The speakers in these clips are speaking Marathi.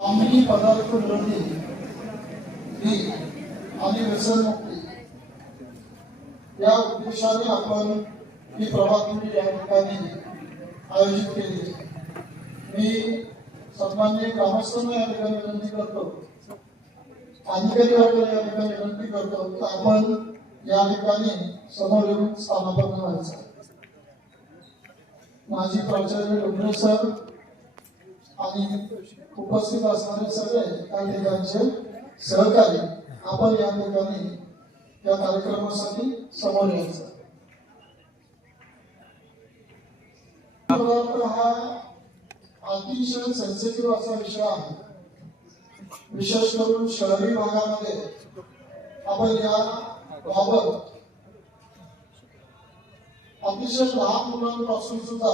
अंमली पदार्थ विरोधी दिन आणि व्यसनमुक्ती या उद्देशाने आपण ही प्रभातफेरी या ठिकाणी आयोजित केली। मी सन्माननीय ग्रामस्थांना या ठिकाणी विनंती करतो, अधिकारी वर्गाला या ठिकाणी विनंती करतो की आपण या ठिकाणी समोर येऊन स्थानापन्न व्हायचं। माजी प्राचार्य डोंगरे सर आणि उपस्थित असणारे सगळे या ठिकाणचे सहकारी आपण या ठिकाणी या कार्यक्रमासाठी समोर यायचं। हा अतिशय सेन्सिटिव्ह असा विषय आहे, विशेष करून शहरी भागामध्ये आपण या बाबत अतिशय लहान मुलांपासून सुद्धा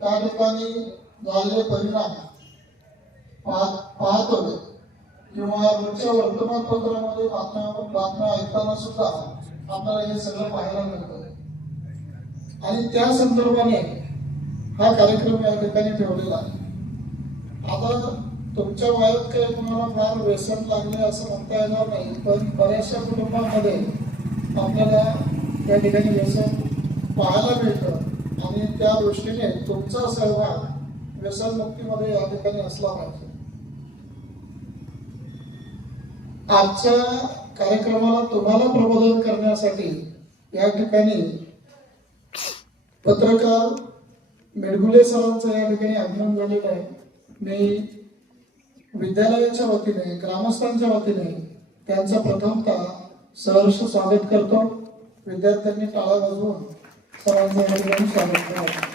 त्या ठिकाणी झालेले परिणाम पाहतोय किंवा रोजच्या वर्तमानपत्रामध्ये बातम्या ऐकताना सुद्धा आपल्याला हे सगळं पाहायला मिळतं आणि त्या संदर्भाने हा कार्यक्रम या ठिकाणी ठेवलेला आहे। आता तुमच्या वयात काही तुम्हाला फार व्यसन लागले असं म्हणता येणार नाही, पण बऱ्याचशा कुटुंबांमध्ये आपल्याला या ठिकाणी व्यसन पाहायला मिळतं आणि त्या दृष्टीने तुमचा सहभाग व्यसनमुक्तीमध्ये या ठिकाणी असला पाहिजे। आजच्या कार्यक्रमाला तुम्हाला प्रबोधन करण्यासाठी या ठिकाणी पत्रकार मेडगुले सरांचं या ठिकाणी आगमन झालेलं आहे। मी विद्यालयाच्या वतीने ग्रामस्थांच्या वतीने त्यांचा प्रथमतः सहर्ष स्वागत करतो। विद्यार्थ्यांनी टाळ्या वाजवून सरांचं या ठिकाणी स्वागत करावं।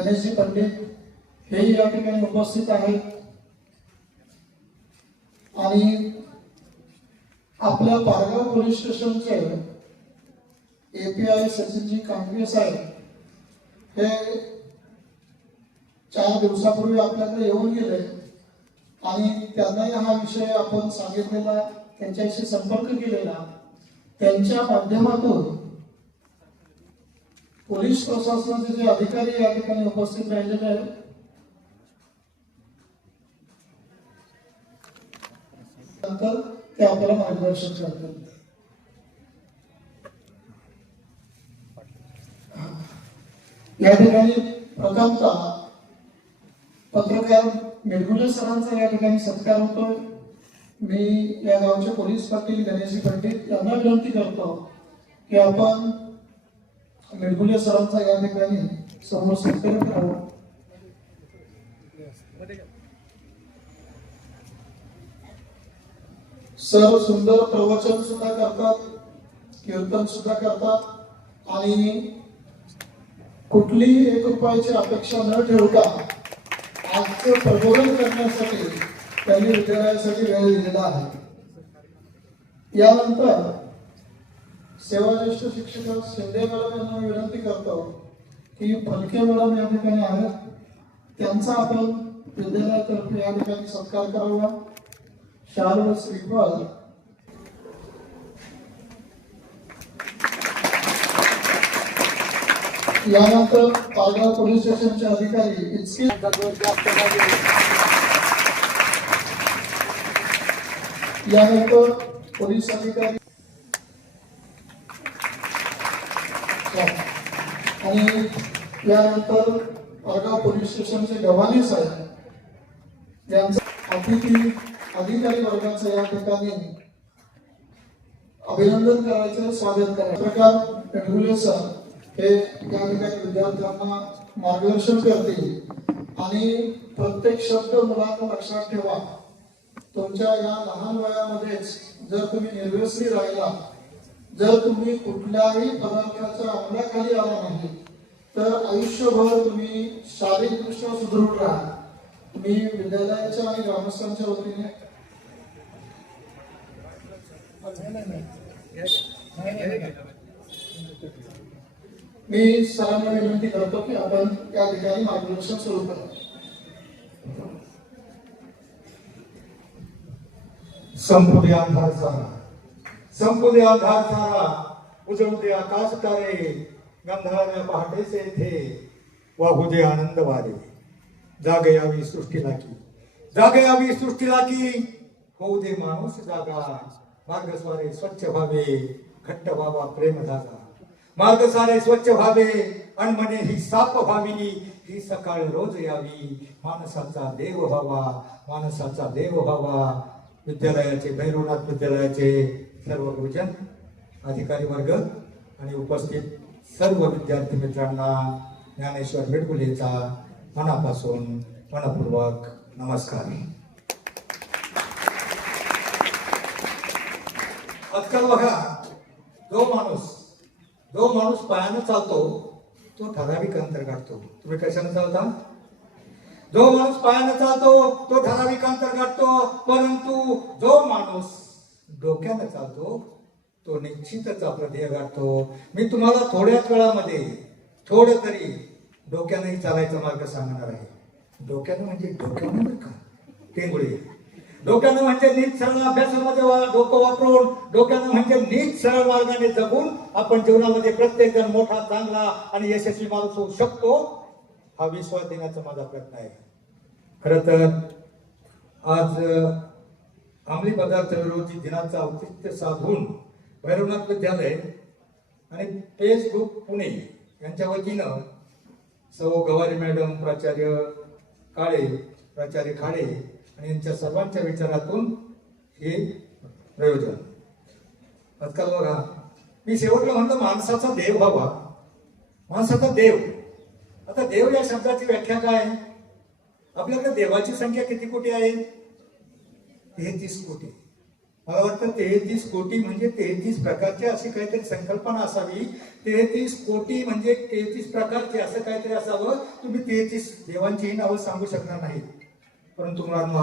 गणेशजी पंडित हेही या ठिकाणी उपस्थित आहेत आणि आपल्या पारगाव पोलीस स्टेशनचे एपीआय सचिनजी कांगवे साहेब हे 4 दिवसापूर्वी आपल्याकडे येऊन गेले आणि त्यांनाही हा विषय आपण सांगितलेला, त्यांच्याशी संपर्क केलेला। त्यांच्या माध्यमातून पोलीस प्रशासनाचे जे अधिकारी या ठिकाणी उपस्थित राहिलेले आहेत नंतर ते आपल्याला मार्गदर्शन करतील। या ठिकाणी प्रथमतः पत्रकार मेडगुले सरांचा या ठिकाणी सत्कार होतोय। मी या गावचे पोलीस पाटील गणेशजी पंडित यांना विनंती करतो की आपण मेडगुले सरांचा या ठिकाणी समोर सत्कार करावा। सर सुंदर प्रवचन सुद्धा करतात, कीर्तन सुद्धा करतात आणि कुठलीही 1 रुपयाची अपेक्षा न ठेवता आजचं प्रबोधन करण्यासाठी त्यांनी विद्यालयासाठी वेळ दिलेला आहे। यानंतर सेवाज्येष्ठ शिक्षक शिंदे मॅडम यांना विनंती करतो की फलके मॅडम या ठिकाणी आहेत, त्यांचा आपण विद्यालयातर्फे या ठिकाणी सत्कार करावा। शाल श्रीफळ यानंतर पारगाव पोलीस स्टेशनचे अधिकारी इतके यानंतर पोलीस अधिकारी आणि यानंतर पारगाव पोलीस स्टेशनचे गव्हाणे साहेब यांचा अधिकारी वर्गाचं या ठिकाणी अभिनंदन करायचं, स्वागत करायचं। पत्रकार मेडगुले सर हे या ठिकाणी विद्यार्थ्यांना मार्गदर्शन करतील आणि प्रत्येक शब्द मुलांना लक्षात ठेवा। तुमच्या या लहान वयामध्येच जर तुम्ही निर्व्यसनी राहिला, जर तुम्ही कुठल्याही पदार्थाच्या अंमलाखाली आला नाही तर आयुष्यभर तुम्ही शारीरिकदृष्ट्या सुदृढ राहा। मी विद्यालयाच्या आणि ग्रामस्थांच्या वतीने मी सरांना विनंती करतो की आपण या ठिकाणी मार्गदर्शन सुरू करू। संपू दे अंधार सारा, संपू दे अंधार सारा, उजळू दे आकाश तारे, गंधाऱ्या पहाटेचे थे वाहू दे आनंद वारे, जाग यावी सृष्टीला की, जाग यावी सृष्टीला की, होऊ दे माणूस जागा, मार्ग स्वारे स्वच्छ व्हावे, घट्ट व्हावा प्रेम धागा, मार्ग सारे स्वच्छ व्हावे, अनमने ही साप व्हावी, ही सकाळ रोज यावी, माणसाचा देव व्हावा, माणसाचा देव व्हावा. विद्यालयाचे, भैरवनाथ विद्यालयाचे सर्व गुरुजन, अधिकारी वर्ग आणि उपस्थित सर्व विद्यार्थी मित्रांना ज्ञानेश्वर मिडकुलेचा मनापासून मनपूर्वक नमस्कार. आजकाल बघा, जो माणूस पायानं चालतो तो ठराविक अंतर काढतो. तुम्ही कशाने चालता? जो माणूस पायानं चालतो तो ठराविक अंतर काढतो, परंतु जो माणूस डोक्यानं चालतो तो निश्चितच आपलं ध्येय गाठतो. मी तुम्हाला थोड्याच वेळामध्ये थोडं तरी डोक्यानंही चालायचा मार्ग सांगणार आहे. डोक्यानं म्हणजे डोक्यानं बरं का, टेंगुळे. डोक्यानं म्हणजे नीट सरळ अभ्यासामध्ये डोकं वापरून, डोक्यानं म्हणजे नीट सरळ मार्गाने जगून आपण जीवनामध्ये प्रत्येक जण मोठा, चांगला आणि यशस्वी माणूस होऊ शकतो, हा विश्वास देण्याचा माझा प्रयत्न आहे. खरं तर आज अंमली पदार्थ विरोधी दिनाचं औचित्य साधून भैरवनाथ विद्यालय आणि पेज ग्रुप पुणे यांच्या वतीनं सौ गवारी मॅडम, प्राचार्य काळे, प्राचार्य खाडे आणि यांच्या सर्वांच्या विचारातून हे प्रयोजन. आजकाल बघा, मी शेवटला म्हणतो माणसाचा देव व्हावा, माणसाचा देव. आता देव या शब्दाची व्याख्या काय? आपल्याकडे देवाची संख्या किती कोटी आहे? 33 कोटी. मला वाटतं 33 कोटी म्हणजे 33 प्रकारची अशी काहीतरी संकल्पना असावी. 33 कोटी म्हणजे 33 प्रकारचे असं काहीतरी असावं. तुम्ही 33 देवांचीही नावं सांगू शकणार नाही. परंतु मुलांना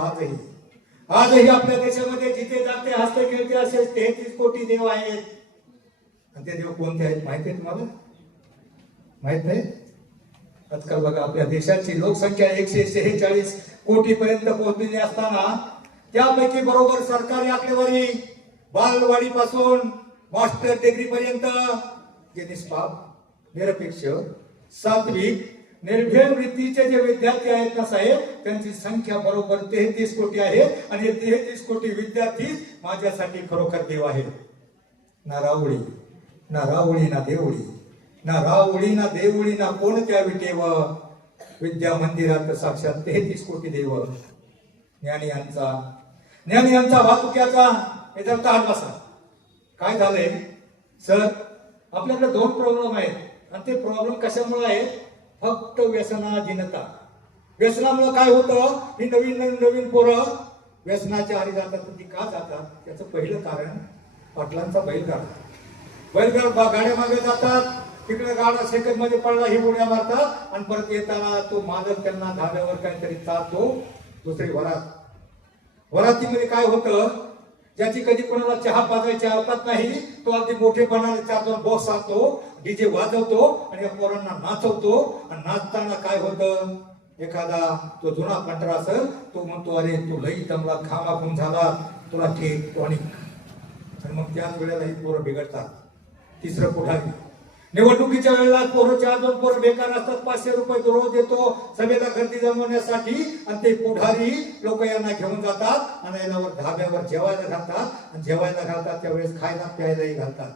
आजही आपल्या देशामध्ये जिथे जाते हसते खेळते असे 33 कोटी देव आहेत. आणि ते देव कोणते आहेत माहिती आहे तुम्हाला? माहित नाही? आजकाल बघा, आपल्या देशाची लोकसंख्या 146 कोटी पर्यंत पोहोचलेली असताना त्यापैकी बरोबर सरकारी आकडेवारी बालवाडी पासून मास्टर डिग्री पर्यंत जे निष्पाप, निरपेक्ष, सात्विक, निर्भय वृत्तीचे जे विद्यार्थी आहेत ना साहेब, त्यांची संख्या बरोबर 33 कोटी आहे. आणि 33 कोटी विद्यार्थी माझ्यासाठी खरोखर देव आहेत. ना रावळी, ना रावळी, ना देवळी, ना रावळी, ना देवळी, ना कोणत्या विटेव, विद्या मंदिरात साक्षात 33 कोटी देव. ज्ञानी यांचा वाहतुक्याचा याचा हात बसा. काय झालंय सर? आपल्याकडे 2 प्रॉब्लेम आहेत आणि ते प्रॉब्लेम कशामुळे आहेत? फक्त व्यसनाधीनता. व्यसनामुळे काय होतं? ही नवीन पोरं व्यसनाच्या आहारी जातात. ती का जातात? त्याचं पहिलं कारण पाटलांचा बैलगाडा गाड्या मागे जातात, तिकडे गाडा सेकंद मध्ये पडला ही उड्या मारतात आणि परत येताना तो मालक त्यांना धाब्यावर काहीतरी चालतो. दुसरी वरातीमध्ये काय होतं? ज्याची कधी कोणाला चहा पाजायची आवडत नाही तो अगदी मोठेपणाने 4-2 बॉक्स आणतो, डीजे वाजवतो आणि या पोरांना नाचवतो. आणि नाचताना काय होतं? एखादा तो जुना पंटरा असेल तो म्हणतो, अरे तू लई दमला, खामाखून झाला, तुला ठेक टॉनिक. आणि मग त्याच वेळेला ही पोरं बिघडतात. तिसरं पुढारी. निवडणुकीच्या वेळेला पोरं 4-2 पोरं बेकार असतात, 500 रुपये रोज देतो सभेला गर्दी जमवण्यासाठी. आणि ते पुढारी लोक यांना घेऊन जातात आणि यावर धाब्यावर जेवायला घालतात. आणि जेवायला घालतात त्यावेळेस खायला प्यायलाही घालतात.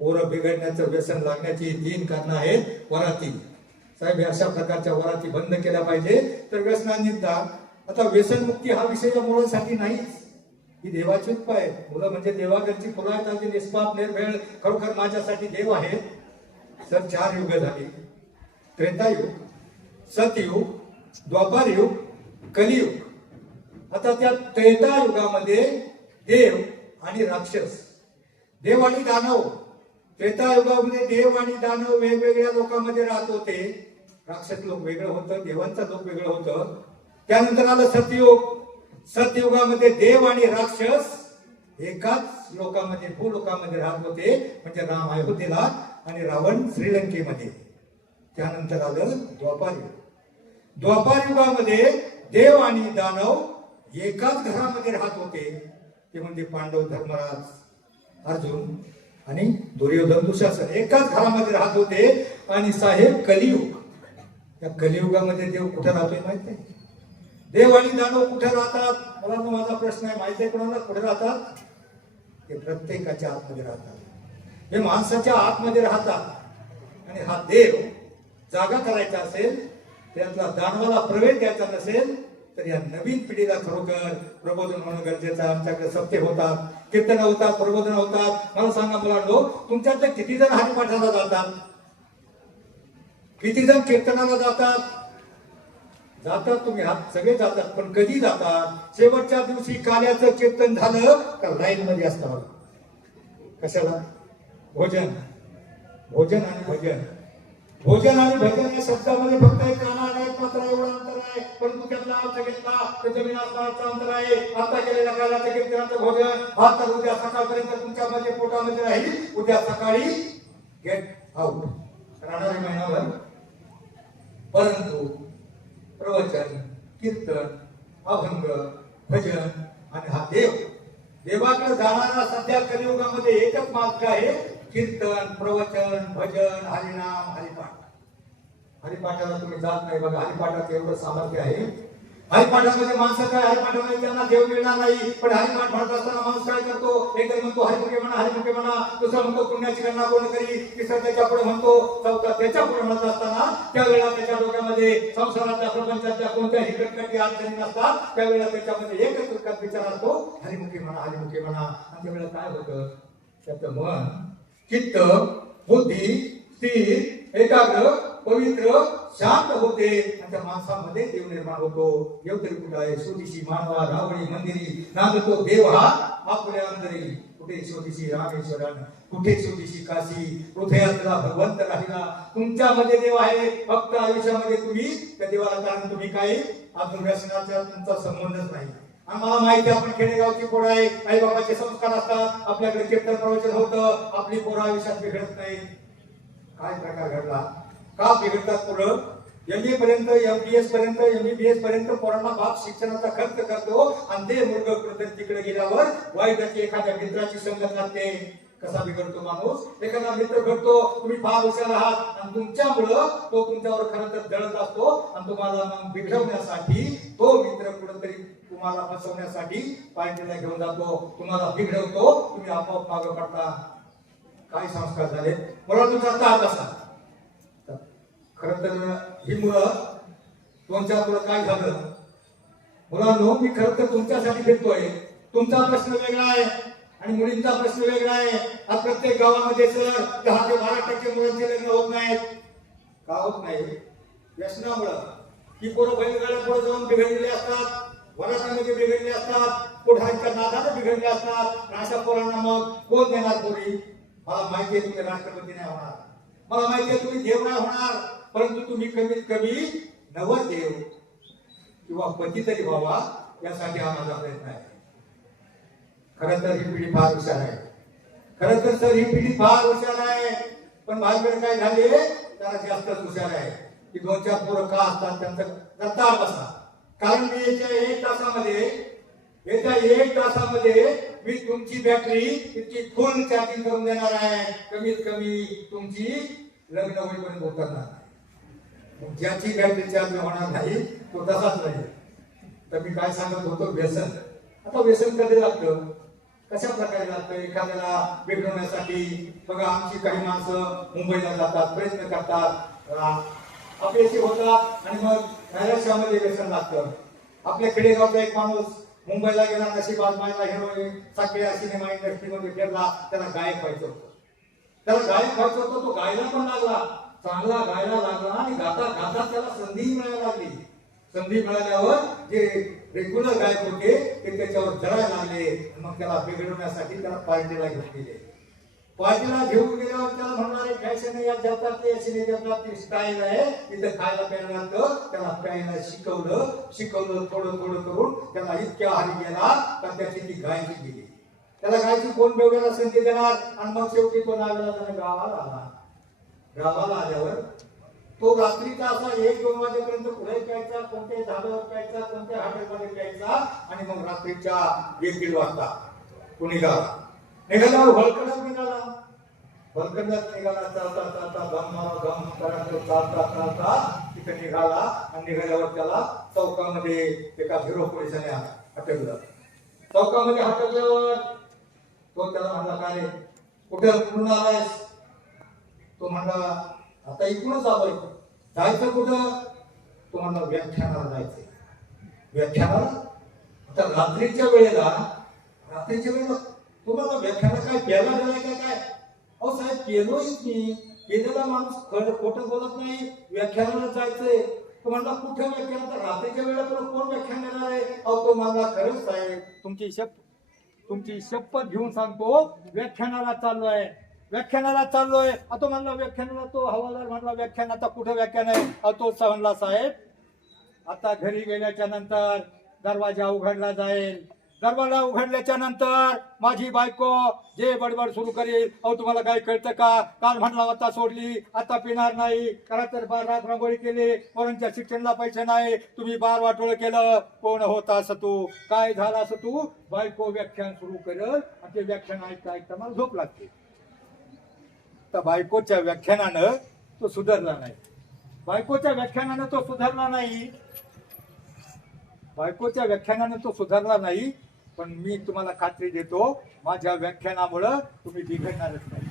पोरं बिघडण्याचं, व्यसन लागण्याची 3 कारणं आहेत. वराती साहेब, अशा प्रकारच्या वराती बंद केल्या पाहिजे. तर व्यसनांचा आता व्यसनमुक्ती हा विषय या मुलांसाठी नाहीच, ही देवाची उपा आहे. मुलं म्हणजे देवाघरची फुलं आहेत, अगदी निष्पाप, निर्भेळ, खरोखर माझ्यासाठी देव आहेत. सर 4 युग झाली: त्रेतायुग, सतयुग, द्वापारयुग, कलियुग. आता त्या त्रेतायुगामध्ये देव आणि राक्षस, देव आणि दानव. त्रेतायुगामध्ये देव आणि दानव वेगवेगळ्या लोकांमध्ये राहत होते. राक्षस लोक वेगळं होतं, देवांचा लोक वेगळं होतं. त्यानंतर आलं सतयुग. सतयुगामध्ये देव आणि राक्षस एकाच लोकांमध्ये, भूलोकामध्ये राहत होते. म्हणजे राम अयोध्येला आणि रावण श्रीलंकेमध्ये. त्यानंतर आलं द्वापारयुग. द्वापारयुगामध्ये देव आणि दानव एकाच घरामध्ये राहत होते. ते म्हणजे पांडव, धर्मराज, अर्जुन आणि दुर्योधन, दुशासन एकाच घरामध्ये राहत होते. आणि साहेब कलियुग, या कलियुगामध्ये देव कुठे राहतोय माहित नाही. देव आणि दानव कुठे राहतात? मला तर माझा प्रश्न आहे, माहिती आहे कोणाला कुठे राहतात? ते प्रत्येकाच्या आतमध्ये राहतात. हे माणसाच्या आतमध्ये राहतात. आणि हा देव जागा करायचा असेल, त्यातला दानवाला प्रवेश द्यायचा नसेल, तर या नवीन पिढीला खरोखर प्रबोधन होणं गरजेचं आहे. आमच्याकडे सत्य होतात, कीर्तन होतात, प्रबोधन होतात. मला सांगा मुलांनो, तुमच्यातले किती जण हरिपाठाला जातात? किती जण कीर्तनाला जातात? जातात तुम्ही, हात सगळे जातात, पण कधी जातात? शेवटच्या दिवशी काल्याचं कीर्तन झालं का लाईन मध्ये असतात. कशाला? भोजन. भोजन आणि भजन. भोजन आणि भजन या शब्दामध्ये फक्त एक काना आणि एक मात्र एवढं अंतर आहे, परंतु त्यातला अर्थ घेतला तर जमीन आसमानाचं अंतर आहे. आता केलेल्या काल्याचं कीर्तनाचं भोजन हा तर उद्या सकाळपर्यंत तुमच्यामध्ये पोटामध्ये राहील. उद्या सकाळी गेट आउट राहणार आहे महिनाभर. परंतु प्रवचन, कीर्तन, अभंग, भजन आणि हा देव, देवाकडे जाणारा सध्या कलियुगामध्ये एकच मार्ग आहे, कीर्तन, प्रवचन, भजन, हरिनाम, हरिपाठ. हरिपाठाला तुम्ही जात नाही बघा. हरिपाठात एवढं सामर्थ्य आहे. हरिपाठामध्ये माणसं काय, हरिपाठामध्ये त्यांना देव मिळणार नाही. पण हरिपाठ म्हणत असताना माणूस काय करतो? एकदा म्हणतो हरिमुखे म्हणा, हरिमुखे म्हणा. दुसरा म्हणतो पुण्याची गणना कोण करी. तिसरा त्याच्या पुढे म्हणतो, चौथा त्याच्या पुढे म्हणत असताना त्यावेळेला त्याच्या डोक्यामध्ये संसाराच्या प्रपंचाच्या कोणत्याही कटकटी अडचणी नसतात. त्यावेळेला त्याच्यामध्ये एकच विचार असतो, हरिमुखे म्हणा, हरिमुखे म्हणा. आणि त्यावेळेला काय होतं? त्याचं मन, चित्त, बुद्धी स्थिर, एकाग्र, पवित्र, शांत होते. आणि त्या माणसामध्ये देव निर्माण होतो. देव तरी कुठे आहे? स्वदेशी मानवा रावळी मंदिरी नांदतो देव हा आपल्या अंतरी. कुठे स्वदेशी रामेश्वरान, कुठे स्वदेशी काशी, हृदयातला भगवंत राहिला. तुमच्यामध्ये देव आहे. फक्त आयुष्यामध्ये तुम्ही त्या देवाला, कारण तुम्ही काही अजून व्यसनाचा तुमचा संबंधच नाही. आणि मला माहिती आहे, आपण खेडेगावची पोरं आहे, आई बाबाचे संस्कार असतात, आपल्याकडे कीर्तन प्रवचन होतं, आपली पोरं आयुष्यात बिघडत नाही. काय प्रकार घडला? का बिघडतात पोरं? MA पर्यंत, MDS पर्यंत, MBBS पर्यंत पोरांना बाप शिक्षणाचा खर्च करतो आणि ते मुलगा कुठेतरी तिकडे गेल्यावर वाईटाची एखाद्या मित्राची संगत लागते. कसा बिघडतो माणूस? एखादा मित्र घडतो, तुम्ही फार हुशार आहात आणि तुमच्यामुळं तो तुमच्यावर खरं तर जळत असतो आणि तुम्हाला मग बिघडवण्यासाठी तो मित्र कुठेतरी तुम्हाला फसवण्यासाठी पार्टीला घेऊन जातो, तुम्हाला बिघडवतो, तुम्ही आपोआप मागं पडता. काय संस्कार झाले? मला तुमचा आता कसा? खरं तर ही मुलं तुमच्या पुढे काय झालं? मुलांनो, मी खरं तर तुमच्यासाठी फिरतोय. तुमचा प्रश्न वेगळा आहे आणि मुलींचा प्रश्न वेगळा आहे. आज प्रत्येक गावामध्ये सर 10 ते 12% मुलांचे लग्न होत नाहीत. का होत नाही? व्यसनामुळं. ही पोरं बैलगाड्या पुढे जाऊन बिघडलेली असतात, वरातामध्ये बिघडले असतात, पुढाऱ्यांच्या नादाने बिघडले असतात. अशा पोरांना मग कोण देणार पोरी? मला माहिती आहे तुम्ही राष्ट्रपती नाही होणार, मला माहिती आहे तुम्ही देव नाही होणार, परंतु तुम्ही कमीत कमी नवरदेव किंवा पती तरी व्हावा यासाठी हा माझा प्रयत्न आहे. खरं तर ही पिढी फार हुशार आहे. खरं तर सर ही पिढी फार हुशार आहे. पण माझ्याकडे काय झाले, जरा जास्तच हुशार आहे. की 2-4 पोरं का असतात त्यांचं रताळ बसा. कारण मी येत्या 1 तासामध्ये मी तुमची बॅटरी इतकी फुल चार्जिंग करून देणार आहे, कमीत कमी तुमची लग्न होईपर्यंत उतरणार नाही. ज्याची बॅटरी चार्ज होणार नाही तो तसाच राहील. तर मी काय सांगत होतो, व्यसन. आता व्यसन कधी लागतं, कशा प्रकारे लागतं? एखाद्याला बिघडवण्यासाठी. बघा, आमची काही माणसं मुंबईला जातात, प्रयत्न करतात, अपयशी होतात आणि मग नैराश्यामध्ये व्यसन लागतं. आपल्या खेडेगावचा एक माणूस मुंबईला गेला, नशिबात मायला हिरोईन सगळ्या सिनेमा इंडस्ट्रीमध्ये फिरला, त्याला गायक व्हायचं होतं. तो गायला पण लागला, चांगला गायला लागला आणि गाता गाता त्याला संधी मिळायला लागली. संधी मिळाल्यावर जे रेग्युलर गायक होते ते त्याच्यावर जळायला लागले. मग त्याला बिघडवण्यासाठी त्याला पार्टीला घेऊन गेले. पार्टीला घेऊन गेल्यावर त्याला म्हणणारे फॅशन या जगातली अशी जगातली स्टाईल आहे, इथं खायला प्यायला लागतं. त्याला प्यायला शिकवलं थोडं करून त्याला इतक्या हारी गेला तर त्याची ती गायची गेली. त्याला गायची कोण बेवड्याला संधी देणार? आणि मग शेवटी तो नावेला गावाला आला. गावाला आल्यावर तो रात्रीचा असा 1-2 वाजेपर्यंत पुढे प्यायचा, कोणत्याही धाब्यावर प्यायचा, कोणत्या हॉटेलमध्ये प्यायचा आणि मग रात्रीच्या 1-1:30 वाजता तो निघाल्यावर भलकंडात निघाला. चालता चालता दम मारा दम करा चालता तिथे निघाला आणि निघाल्यावर त्याला चौकामध्ये एका झिरो पोलिसाने अटकलं. चौकामध्ये अटकल्यावर तो त्याला म्हणला, काय कुठे कुठून आलायस? तो म्हणला, आता इकडूनच आलोय. जायचं कुठं? तो म्हणला, व्याख्यानाला जायचंय. व्याख्यानाला? आता रात्रीच्या वेळेला तुम्हाला व्याख्याना काय प्यायला गेलाय का काय? अहो साहेब, पेलोच मी. पेलेला माणूस खोटं बोलत नाही. व्याख्यानाला जायचंय. तो म्हणला, कुठे व्याख्यान? तर रात्रीच्या वेळेला तुला कोण व्याख्यान देणार आहे? अहो तो म्हणला, खरंच साहेब, तुमची शपथ घेऊन सांगतो, व्याख्यानाला चाललोय. व्याख्यानाला चाललोय. तो म्हणला, व्याख्यानाला? तो हवालदार म्हणला, व्याख्यान आता कुठं व्याख्यान आहे? तो म्हणला, साहेब, आता घरी गेल्याच्या नंतर दरवाजा उघडला जाईल. दरवाजा उघडल्याच्या नंतर माझी बायको जे बडबड सुरू करेल. तुम्हाला काय कळतं का? काल म्हणला होता सोडली, आता पिणार नाही. करा तर रात रांगोळी केली, पोरांच्या शिक्षणाला पैसे नाही, तुम्ही बार वाटोळ केलं. कोण होता असं तू? काय झाला असं तू? बायको व्याख्यान सुरू करेल आणि ते व्याख्यान ऐकता ऐकता मला झोप लागते. तर बायकोच्या व्याख्यानानं तो सुधारला नाही. बायकोच्या व्याख्यानानं तो सुधारला नाही. बायकोच्या व्याख्यानानं तो सुधारला नाही. पण मी तुम्हाला खात्री देतो, माझ्या व्याख्यानामुळं तुम्ही बिघडणारच नाही.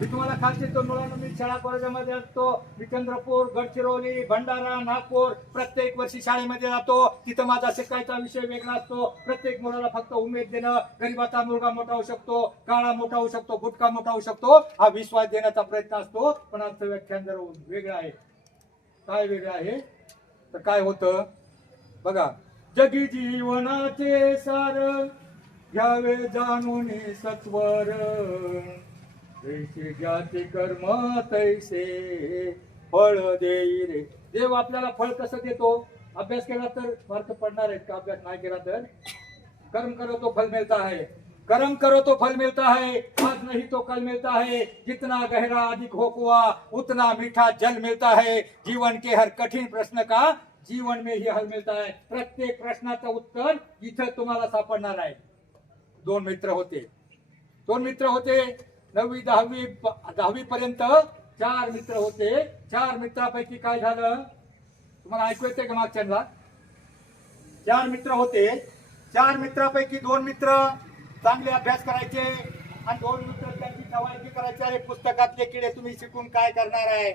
मी तुम्हाला खात्री देतो. मुलांना मी शाळा कॉलेजामध्ये असतो. मी चंद्रपूर, गडचिरोली, भंडारा, नागपूर प्रत्येक वर्षी शाळेमध्ये जातो. तिथं माझा शिकायचा विषय वेगळा असतो. प्रत्येक मुलाला फक्त उमेद देणं, गरीबाचा मुलगा मोठा होऊ शकतो, काळा मोठा होऊ शकतो, गुटखा मोठा होऊ शकतो, हा विश्वास देण्याचा प्रयत्न असतो. पण आजचं व्याख्यान जर वेगळं आहे. काय वेगळं आहे? तर काय होतं बघा, जगी जीवनाचे सार घ्यावे जाणून सत्वर, जैसे ज्याचे कर्म तैसे फळ देई रे. देव आपल्याला फळ कसं देतो? अभ्यास केला तर मार्क पडणार आहेत का? अभ्यास नाही केला तर? कर्म करो तो फल मिळता है, कर्म करो तो फल मिलता है, आज नहीं तो कल मिलता है. जितना गहरा अधिक हो कुआं, उतना मीठा जल मिलता है. जीवन के हर कठिन प्रश्न का जीवन में ही हल मिलता है. प्रत्येक प्रश्नाचं उत्तर इथं तुम्हाला सापडणार आहे. दोन मित्र होते. 9वी 10वी पर्यंत 4 मित्र होते. 4 मित्रापैकी काय झालं तुम्हाला ऐकू येते का? मागच्यांना 4 मित्र होते. 4 मित्रापैकी 2 मित्र चांगले अभ्यास करायचे आणि 2 मित्र त्यांची चवाळकी करायची. अरे पुस्तकातले किडे तुम्ही शिकून काय करणार आहे?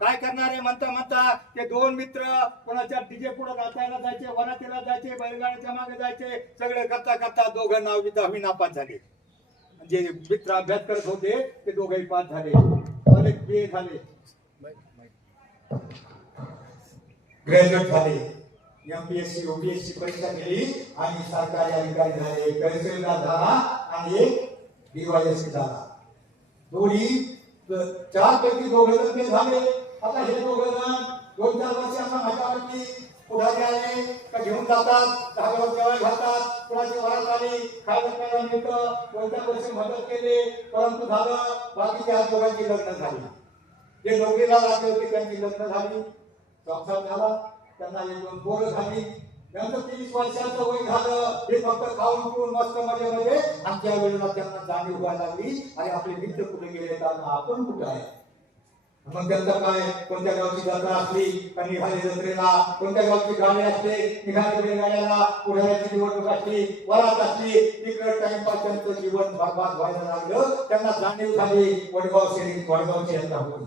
म्हणता ते 2 मित्र कोणाच्या डीजे पुढे नाचायला जायचे, वरातीला जायचे, बैलगाड्याच्या मागे जायचे. सगळे करता दोघं 9वी 10वी नापास झाले. जे मित्र अभ्यास करत होते ते दोघेही पास झाले, अनेक बी झाले, ग्रॅज्युएट झाले, एमपीएससी यूपीएससी परीक्षा दिली आणि सरकारी अधिकारी झाले. तहसीलदार झाला आणि एक डीवायएसपी झाला. दोन्ही 4 पैकी 2 जण झाले. आता हे 2 जण 2-4 वर्षांना माझ्यावरती पुढारी आले का घेऊन जातात, धाब्यावर जेवाय घालतात, कुणाची वरात आली, खायला प्यायला मिळतं, 2-4 वर्ष मदत केली. परंतु झालं, बाकीच्या 8 दोघांची लग्न झाली. जे नोकरीला लागले होते त्यांची लग्न झाली, संसार झाला, त्यांना 1-2 पोरं झाली. नंतर 30 वर्षाचं वय झालं. हे फक्त खाऊन पिऊन मस्त मध्ये आमच्या वेळेला त्यांना जाणीव व्हायला लागली आणि आपले मित्र कुठे गेले तर आपण कुठे आहे. मग त्यांचा काय, कोणत्या गावची जत्रा असली का निघाले जत्रेला, कोणत्या गावची गाडी असते निघाले गाड्याला, पुढाऱ्याची निवडणूक असली, वरात असली, तिकडे टाइमपास त्यांचं जीवन बरबाद व्हायला लागलं. त्यांना जाणीव झाली वडगावची यंत्रा होती.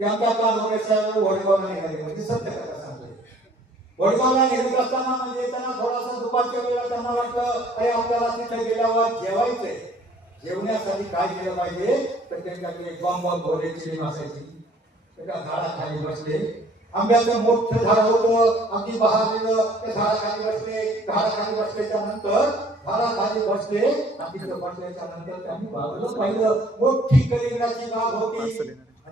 त्यांच्या काल साहेब वडगावला निघाले म्हणजे सत्य कथा सांगतोय. वडगावला निघत असताना म्हणजे त्यांना थोडासा दुपारच्या वेळेला त्यांना वाटलं अरे आपल्याला तिथे गेल्यावर जेवायचंय. जेवण्यासाठी काय केलं पाहिजे तर त्यांच्याकडे बॉम्ब भरले चिलीम असायची. एका झाडाखाली बसले. आंब्याचं मोठं झाड होतं, अगदी बहारलेलं. त्या झाडाखाली बसले. झाडाखाली बसल्याच्या नंतर झाडाखाली बसले आणि तिथे बसल्याच्या नंतर त्यांनी बाजूला पाहिलं. मोठी कलिंगडाची बाग होती.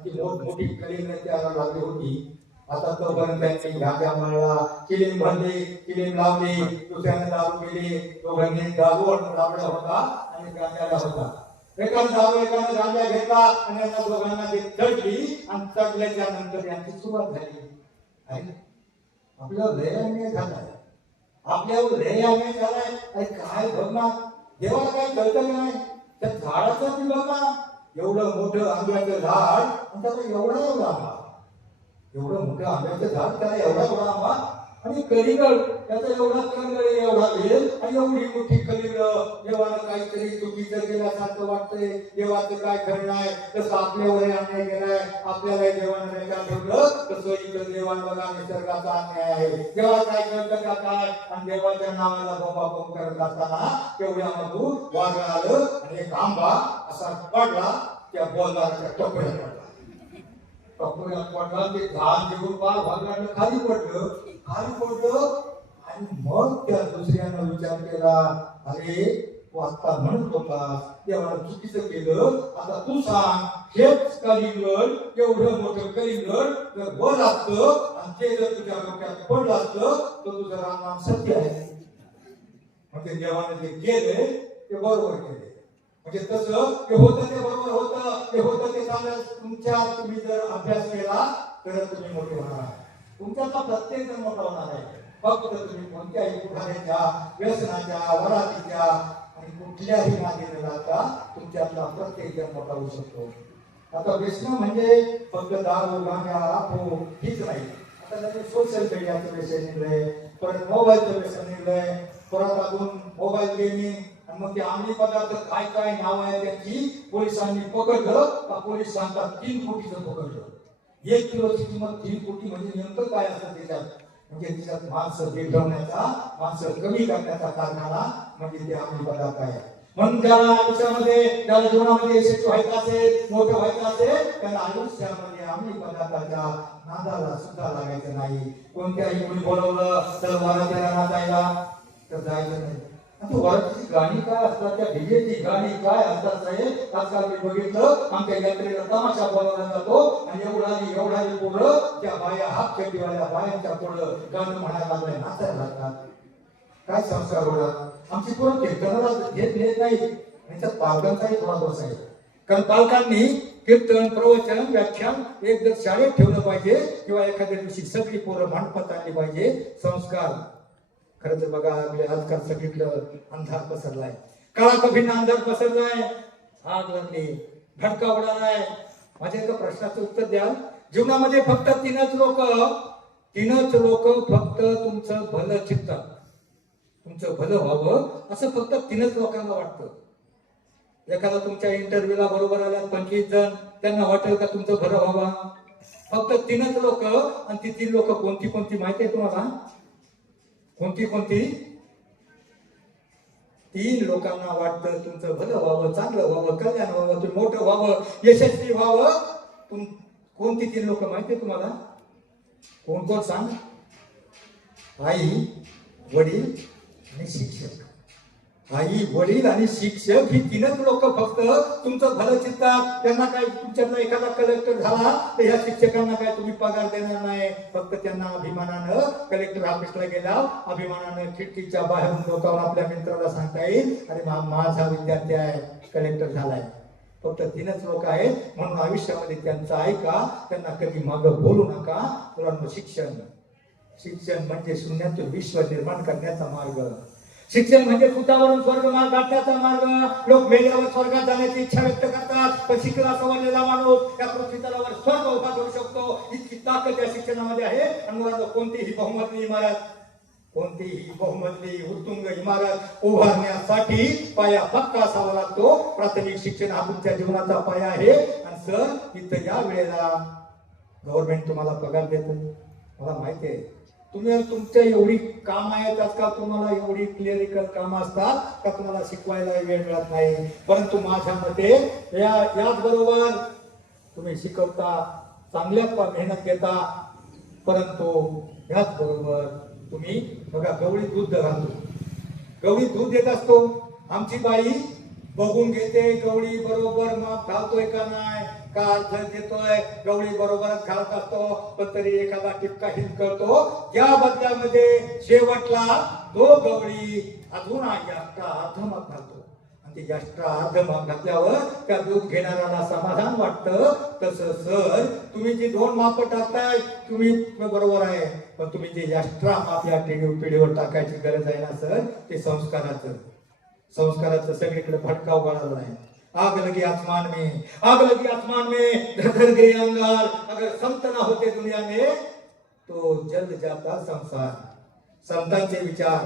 ती मोठी कलिंगडाची आग लागली होती. आता तोपर्यंत त्यांनी घाट्या मारला, किलीम भरली, किलीम लावली, दुसऱ्याने दारू केली. दोघांनी दारू लावला होता आणि गांजाला होता. एकाने दारू एकाने गांजा घेतला आणि यांना दोघांना ते चढली आणि चढल्याच्या नंतर यांची सुरुवात झाली. आपलं लय झालाय, आपल्यावर लय झालाय. काय बघ ना, देवाला काही कळतं नाही. त्या झाडाचं बी बघ ना, एवढं मोठं आंब्याचं झाड आणि त्याचा एवढा आंबा. एवढं मोठं आंब्याचं झाड, त्याला एवढा एवढा आंबा आणि कलिंगड, त्याचा एवढा कलिंगड, एवढा वेल आणि एवढी मोठी कलिंगड. देवानं काहीतरी चुकीचं केल्यासारखं वाटतंय. देवाचं काय खरं नाही. तसं आपल्यावर अन्याय केलाय, आपल्याला देवानं नाही का ठेवलं, तसं इथं देवानं बघा निसर्गाचा अन्याय आहे. देवाला काय कळतं का काय? आणि देवाच्या नावाला बोंबाबोंब करत असताना तेवढ्या मधून वाघ आलं आणि एक आंबा असा पडला त्या बोलदाराच्या टोपऱ्यात पडला. टोपऱ्यात पडला, ते घाण देऊन पार भागल्यानं खाली पडलं आणि मग त्या दुसऱ्यानं विचार केला, अरे तू आता म्हणत होता देवाला चुकीचं केलं, आता तू सांग, हेच कलिंगड, एवढं मोठं कलिंगड जर वर असतं आणि ते जर तुझ्या डोक्यात पडलं असतं तर तुझं राम सत्य आहे. म्हणजे देवाने जे केले ते बरोबर केले. म्हणजे तसं ते होतं ते बरोबर होतं, ते होतं ते चांगलं. तुम्ही जर अभ्यास केला तर तुम्ही मोठे होणार. तुमच्यातला प्रत्येक जण मोठा होणार आहे. फक्त तुम्ही कोणत्याही पुढाऱ्याच्या, व्यसनाच्या, वरातीच्या आणि कुठल्याही मागे न लागता तुमच्यातला प्रत्येक जण मोठा होऊ शकतो. आता व्यसन म्हणजे फक्त दारू, गांजा, अफो हीच नाही. आता सोशल मीडियाचं व्यसन निघलंय, परत मोबाईलचं व्यसन निघलंय, परत अजून मोबाईल गेमिंग, आणि मग ते अंमली पदार्थ काय काय नाव आहे त्याची पोलिसांनी पकडलं का पोलीस सांगतात 3 कोटीचं पकडलं. 1 किलोची किंमत 3 कोटी म्हणजे नेमकं काय असतं त्याच्यात? म्हणजे त्याच्यात माणसं बिघडवण्याचा, माणसं कमी करण्याचा कारखाना म्हणजे ते अंमली पदार्थ आहे. म्हणून ज्याला आयुष्यामध्ये, त्याला जीवनामध्ये यशस्वी व्हायचं असेल, मोठं व्हायचं असेल, त्याला आयुष्यामध्ये अंमली पदार्थाच्या नादाला सुद्धा लागायचं नाही. कोणत्याही मुली बोलवलं तर वरातीला नाचायला तर जायचं नाही. आता वरातीची गाणी काय असतात, त्या डीजेची गाणी काय असतात साहेब? आजकाल मी बघितलं आमच्या यात्रेला तमाशा बोलवला जातो आणि एवढाली पोरं त्या बाया, हात चड्डीवाल्या बायांच्या पुढं गाणं म्हणायला लागले, नाचायला लागतात. काय संस्कार होणार? आमची पोरं कीर्तनाला घेत नाही. त्याच्यात पालकांचाही थोडा दोष आहे. कारण पालकांनी कीर्तन, प्रवचन, व्याख्यान एक जर शाळेत ठेवलं पाहिजे किंवा एखाद्या दिवशी सगळी पोरं मांडपात आणली पाहिजे. संस्कार खरं तर बघा आजकाल सगळीकडं अंधार पसरलाय, काळा भिन्न अंधार पसरलाय, आग लागली, भडका उडालाय. माझ्या एका प्रश्नाचं उत्तर द्या. जीवनामध्ये फक्त तीनच लोक फक्त तुमचं भलं चित्तात, तुमचं भलं व्हावं असं फक्त 3च लोकांना वाटतं. एखादा तुमच्या इंटरव्ह्यूला बरोबर आल्या 25 जण, त्यांना वाटेल का तुमचं भलं व्हावं? फक्त 3च लोक. आणि ती 3 लोक कोणती कोणती माहिती आहे तुम्हाला? कोणती? 3 लोकांना वाटतं तुमचं भलं व्हावं, चांगलं व्हावं, कल्याण व्हावं, तुम्ही मोठं व्हावं, यशस्वी व्हावं. कोणती 3 लोक माहिती तुम्हाला? कोण सांग? आई, वडील आणि शिक्षक. आई, वडील आणि शिक्षक ही 3च लोक फक्त तुमचं भलं चित्तात. त्यांना काय तुमच्यातला एखादा कलेक्टर झाला तर ह्या शिक्षकांना काय तुम्ही पगार देणार नाही. फक्त त्यांना अभिमानानं कलेक्टर ऑफिसला गेला, अभिमानानं खिडकीच्या बाहेरून लोकांना आपल्या मित्राला सांगता येईल, अरे माझा विद्यार्थी आहे, कलेक्टर झालाय. फक्त 3च लोक आहेत. म्हणून आयुष्यामध्ये त्यांचं ऐका, त्यांना कधी मागं बोलू नका. मुलांना शिक्षण म्हणजे शून्यातून विश्व निर्माण करण्याचा मार्ग. शिक्षण म्हणजे सुतावरून स्वर्ग मार्ग गाठण्याचा मार्ग. लोक मेल्यावर स्वर्गात जाण्याची इच्छा व्यक्त करतात, पण शिकला सवरलेला माणूस त्या पृथ्वी तलावर स्वर्ग उभा करू शकतो. इतकी ताकद या शिक्षणामध्ये आहे. आणि मुलांना कोणतीही बहुमजली उत्तुंग इमारत उभारण्यासाठी पाया पक्का असावा लागतो. प्राथमिक शिक्षण हा तुमच्या जीवनाचा पाया आहे. आणि सर इथं या वेळेला गव्हर्नमेंट तुम्हाला पगार देतं, मला माहिती आहे. तुम्ही तुमच्या एवढी काम आहेत आजकाल, तुम्हाला एवढी क्लिअरिकल काम असतात का तुम्हाला शिकवायला वेळ मिळत नाही. परंतु माझ्या मते याच बरोबर तुम्ही शिकवता, चांगल्या मेहनत घेता, परंतु याच बरोबर तुम्ही बघा गवळी दूध घालतो, गवळी दूध देत असतो. आमची बाई बघून घेते गवळी बरोबर मग घालतोय का नाही, का अर्थ देतोय, गवळी बरोबरच घालत असतो, पण तरी एखादा टिपका हिट करतो. त्या बदल्यामध्ये शेवटला तो गवळी अजून एक्स्ट्रा अर्धमाप घालतो. आणि ते एक्स्ट्रा अर्धमाप घातल्यावर त्या दूध घेणाऱ्याला समाधान वाटतं. तसं सर तुम्ही जी 2 माप टाकताय तुम्ही बरोबर आहे, पण तुम्ही जे एक्स्ट्रा माप या पिढीवर टाकायची गरज आहे ना सर, ते संस्काराचं सगळीकडे भटका उघडला आहे. आग लगी आसमान में, आग लगी आसमान में, धर गए अंगार, अगर संत ना होते दुनिया में तो जल जाता संसार. संतांचे विचार,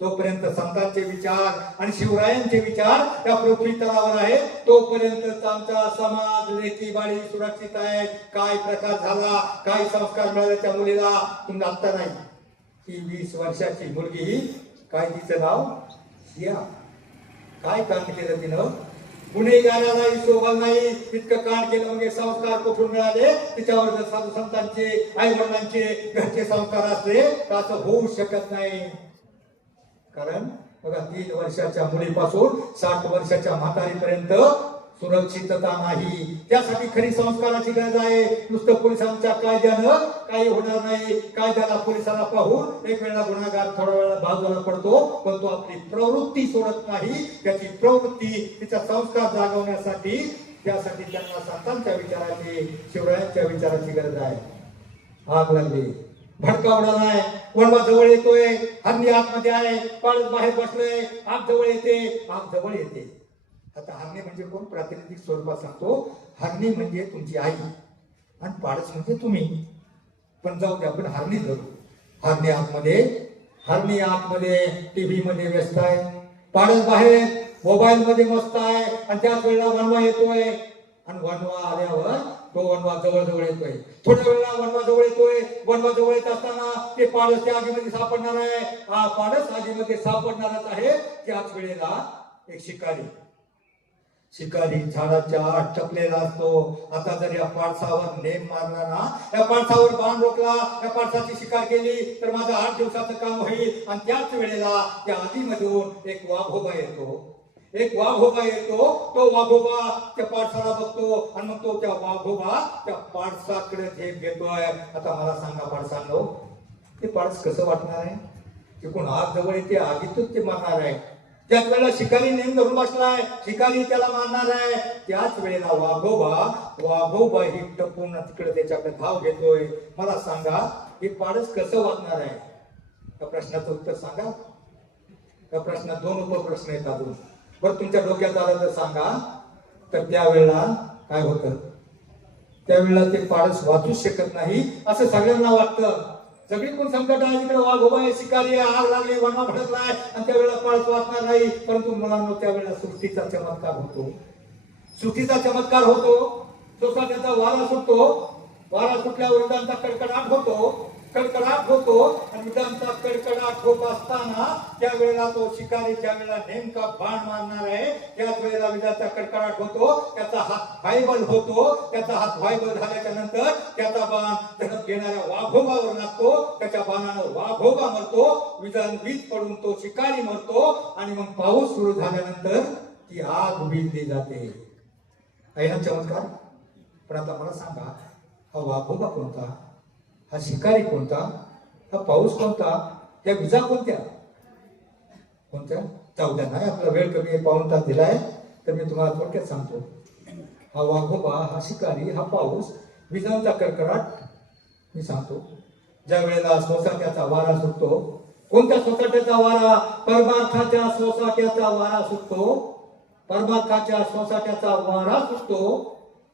तोपर्यंत संतांचे विचार आणि शिवरायांचे विचार या पृथ्वी तलावर आहे तोपर्यंत आमचा समाज लेकी बाळी सुरक्षित आहे. काय प्रकार झाला, काय संस्कार मिळाले त्या मुलीला तुम्ही आता नाही. ती 20 वर्षाची मुलगी, काय तिचं नाव, शिया. काय काम केलं तिनं, गुन्हेगारा नाही, शोभल नाही, इतकं कांड केलं. म्हणजे संस्कार कुठून मिळाले, तिच्यावर जर साधू संतांचे, आई वडिलांचे, घरचे संस्कार असले तर असं होऊ शकत नाही. कारण बघा 3 वर्षाच्या मुलीपासून 60 वर्षाच्या म्हातारीपर्यंत सुरक्षितता नाही. त्यासाठी खरी संस्काराची गरज आहे. नुसतं पोलिसांच्या कायद्यानं काही होणार नाही. कायद्याला पोलिसांना पाहून एक वेळा गुन्हेगार थोडा वेळा बाजूला पडतो, पण तो आपली प्रवृत्ती सोडत नाही. त्याची प्रवृत्ती, तिचा संस्कार जागवण्यासाठी, त्यासाठी त्यांना संतांच्या विचाराची, शिवरायांच्या विचाराची गरज आहे. आग लागली, भडका उडालाय, वणवा जवळ येतोय, हरणी आतमध्ये आहे, पाळत बाहेर बसलोय, आग जवळ येते, आग जवळ येते. आता हरणी म्हणजे कोण, प्रातिनिधिक स्वरूपात सांगतो. हरणी म्हणजे तुमची आई आणि पाडस म्हणजे तुम्ही. पण जाऊ द्या, आपण हरणी धरू. हरणी आतमध्ये टीव्ही मध्ये व्यस्त आहे, पाडस बाहेर मोबाईल मध्ये मस्त आहे. आणि त्याच वेळेला वणवा येतोय आणि वणवा आल्यावर तो वणवा जवळ जवळ येतोय. थोड्या वेळेला वणवा जवळ येतोय. वणवा जवळ येत असताना ते पाडस त्या आगीमध्ये सापडणार आहे. हा पाडस आगीमध्ये सापडणारच आहे. त्याच वेळेला एक शिकारी झाडाच्या आत टपलेला असतो. आता जर या पाडसावर नेम मारला ना, या पाडसावर बाण रोखला, या पाडसाची शिकार केली तर माझं 8 दिवसाचं काम होईल. आणि त्याच वेळेला त्या आगीमधून एक वाघोबा येतो. तो वाघोबा त्या पाडसाला बघतो आणि मग तो त्या वाघोबा त्या पाडसाकडे झेप घेतोय. आता मला सांगा पाडसांनो, ते पाडस कसं वाटणार आहे? तिकडून आग जवळ येते, आगीतून ते मारणार आहे. त्याच वेळेला शिकारी नेम धरून बसलाय, शिकारी त्याला मारणार आहे. त्याच वेळेला वाघोबा ही टपून तिकडे त्याच्याकडे धाव घेतोय. मला सांगा, हे पाडस कसं वागणार आहे? त्या प्रश्नाचं उत्तर सांगा. त्या प्रश्नात 2 उपप्रश्न आहेत अजून. बरं तुमच्या डोक्यात आलं तर सांगा. तर त्यावेळेला काय होतं? त्यावेळेला ते पाडस वाचूच शकत नाही असं सगळ्यांना वाटतं. सगळीकडून संकट आहे, तिकडे वाघोबा आहे, शिकारी आहे, आग लागली, वणवा भडकलाय आणि त्यावेळेला पाडस वाचणार नाही. परंतु मुलांनो, त्यावेळेला सृष्टीचा चमत्कार होतो. सोसाट्याचा वारा सुटतो. वारा सुटल्यावर विजांचा कडकडाट होतो आणि विजांचा कडकडाट होत असताना त्यावेळेला तो शिकारी ज्या वेळेला नेमका बाण मारणार आहे त्याच वेळेला विजांचा कडकडाट होतो. त्याचा हात व्हायबल झाल्याच्या नंतर त्याचा बाण धडक घेणाऱ्या वाघोबावर लागतो. त्याच्या बाणानं वाघोबा मरतो, वीज पडून तो शिकारी मरतो. आणि मग पाऊस सुरू झाल्यानंतर ती आग विझली जाते. आहे ना चमत्कार? पण आता मला सांगा, हा वाघोबा कोणता, हा शिकारी कोणता, हा पाऊस कोणता, त्या विजा कोणत्या? जाऊ द्या, नाही आपला वेळ कमी आहे, पाऊण तास दिलाय, तर मी तुम्हाला थोडक्यात सांगतो. हा वाघोबा, हा शिकारी, हा पाऊस, विजांचा कडकडाट मी सांगतो. ज्या वेळेला सोसाट्याचा वारा सुटतो. कोणत्या सोसाट्याचा वारा? परमार्थाच्या सोसाट्याचा वारा सुटतो.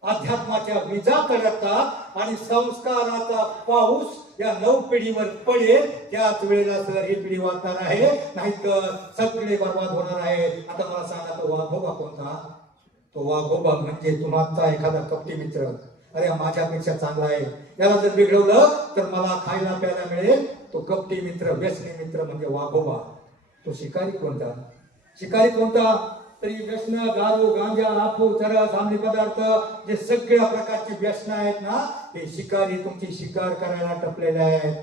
अध्यात्माच्या विजा कडकतात आणि संस्काराचा पाऊस या 9 पिढीवर पडेल. त्याच वेळेला सर ही पिढी वाचणार आहे, नाहीतर सगळे बर्बाद होणार आहे. आता मला सांगा, तो वाघोबा कोणता? तो वाघोबा म्हणजे तुम्हाला एखादा कपटी मित्र. अरे माझ्यापेक्षा चांगला आहे, याला जर बिघडवलं तर मला खायला प्यायला मिळेल. तो कपटी मित्र, व्यसनी मित्र म्हणजे वाघोबा. तो शिकारी कोणता? तरी व्यसन, दारू, गांजा, अफू, चरस, अंमली पदार्थ, जे सगळ्या प्रकारची व्यसन आहेत ना, हे शिकारी तुमची शिकार करायला टपलेले आहेत.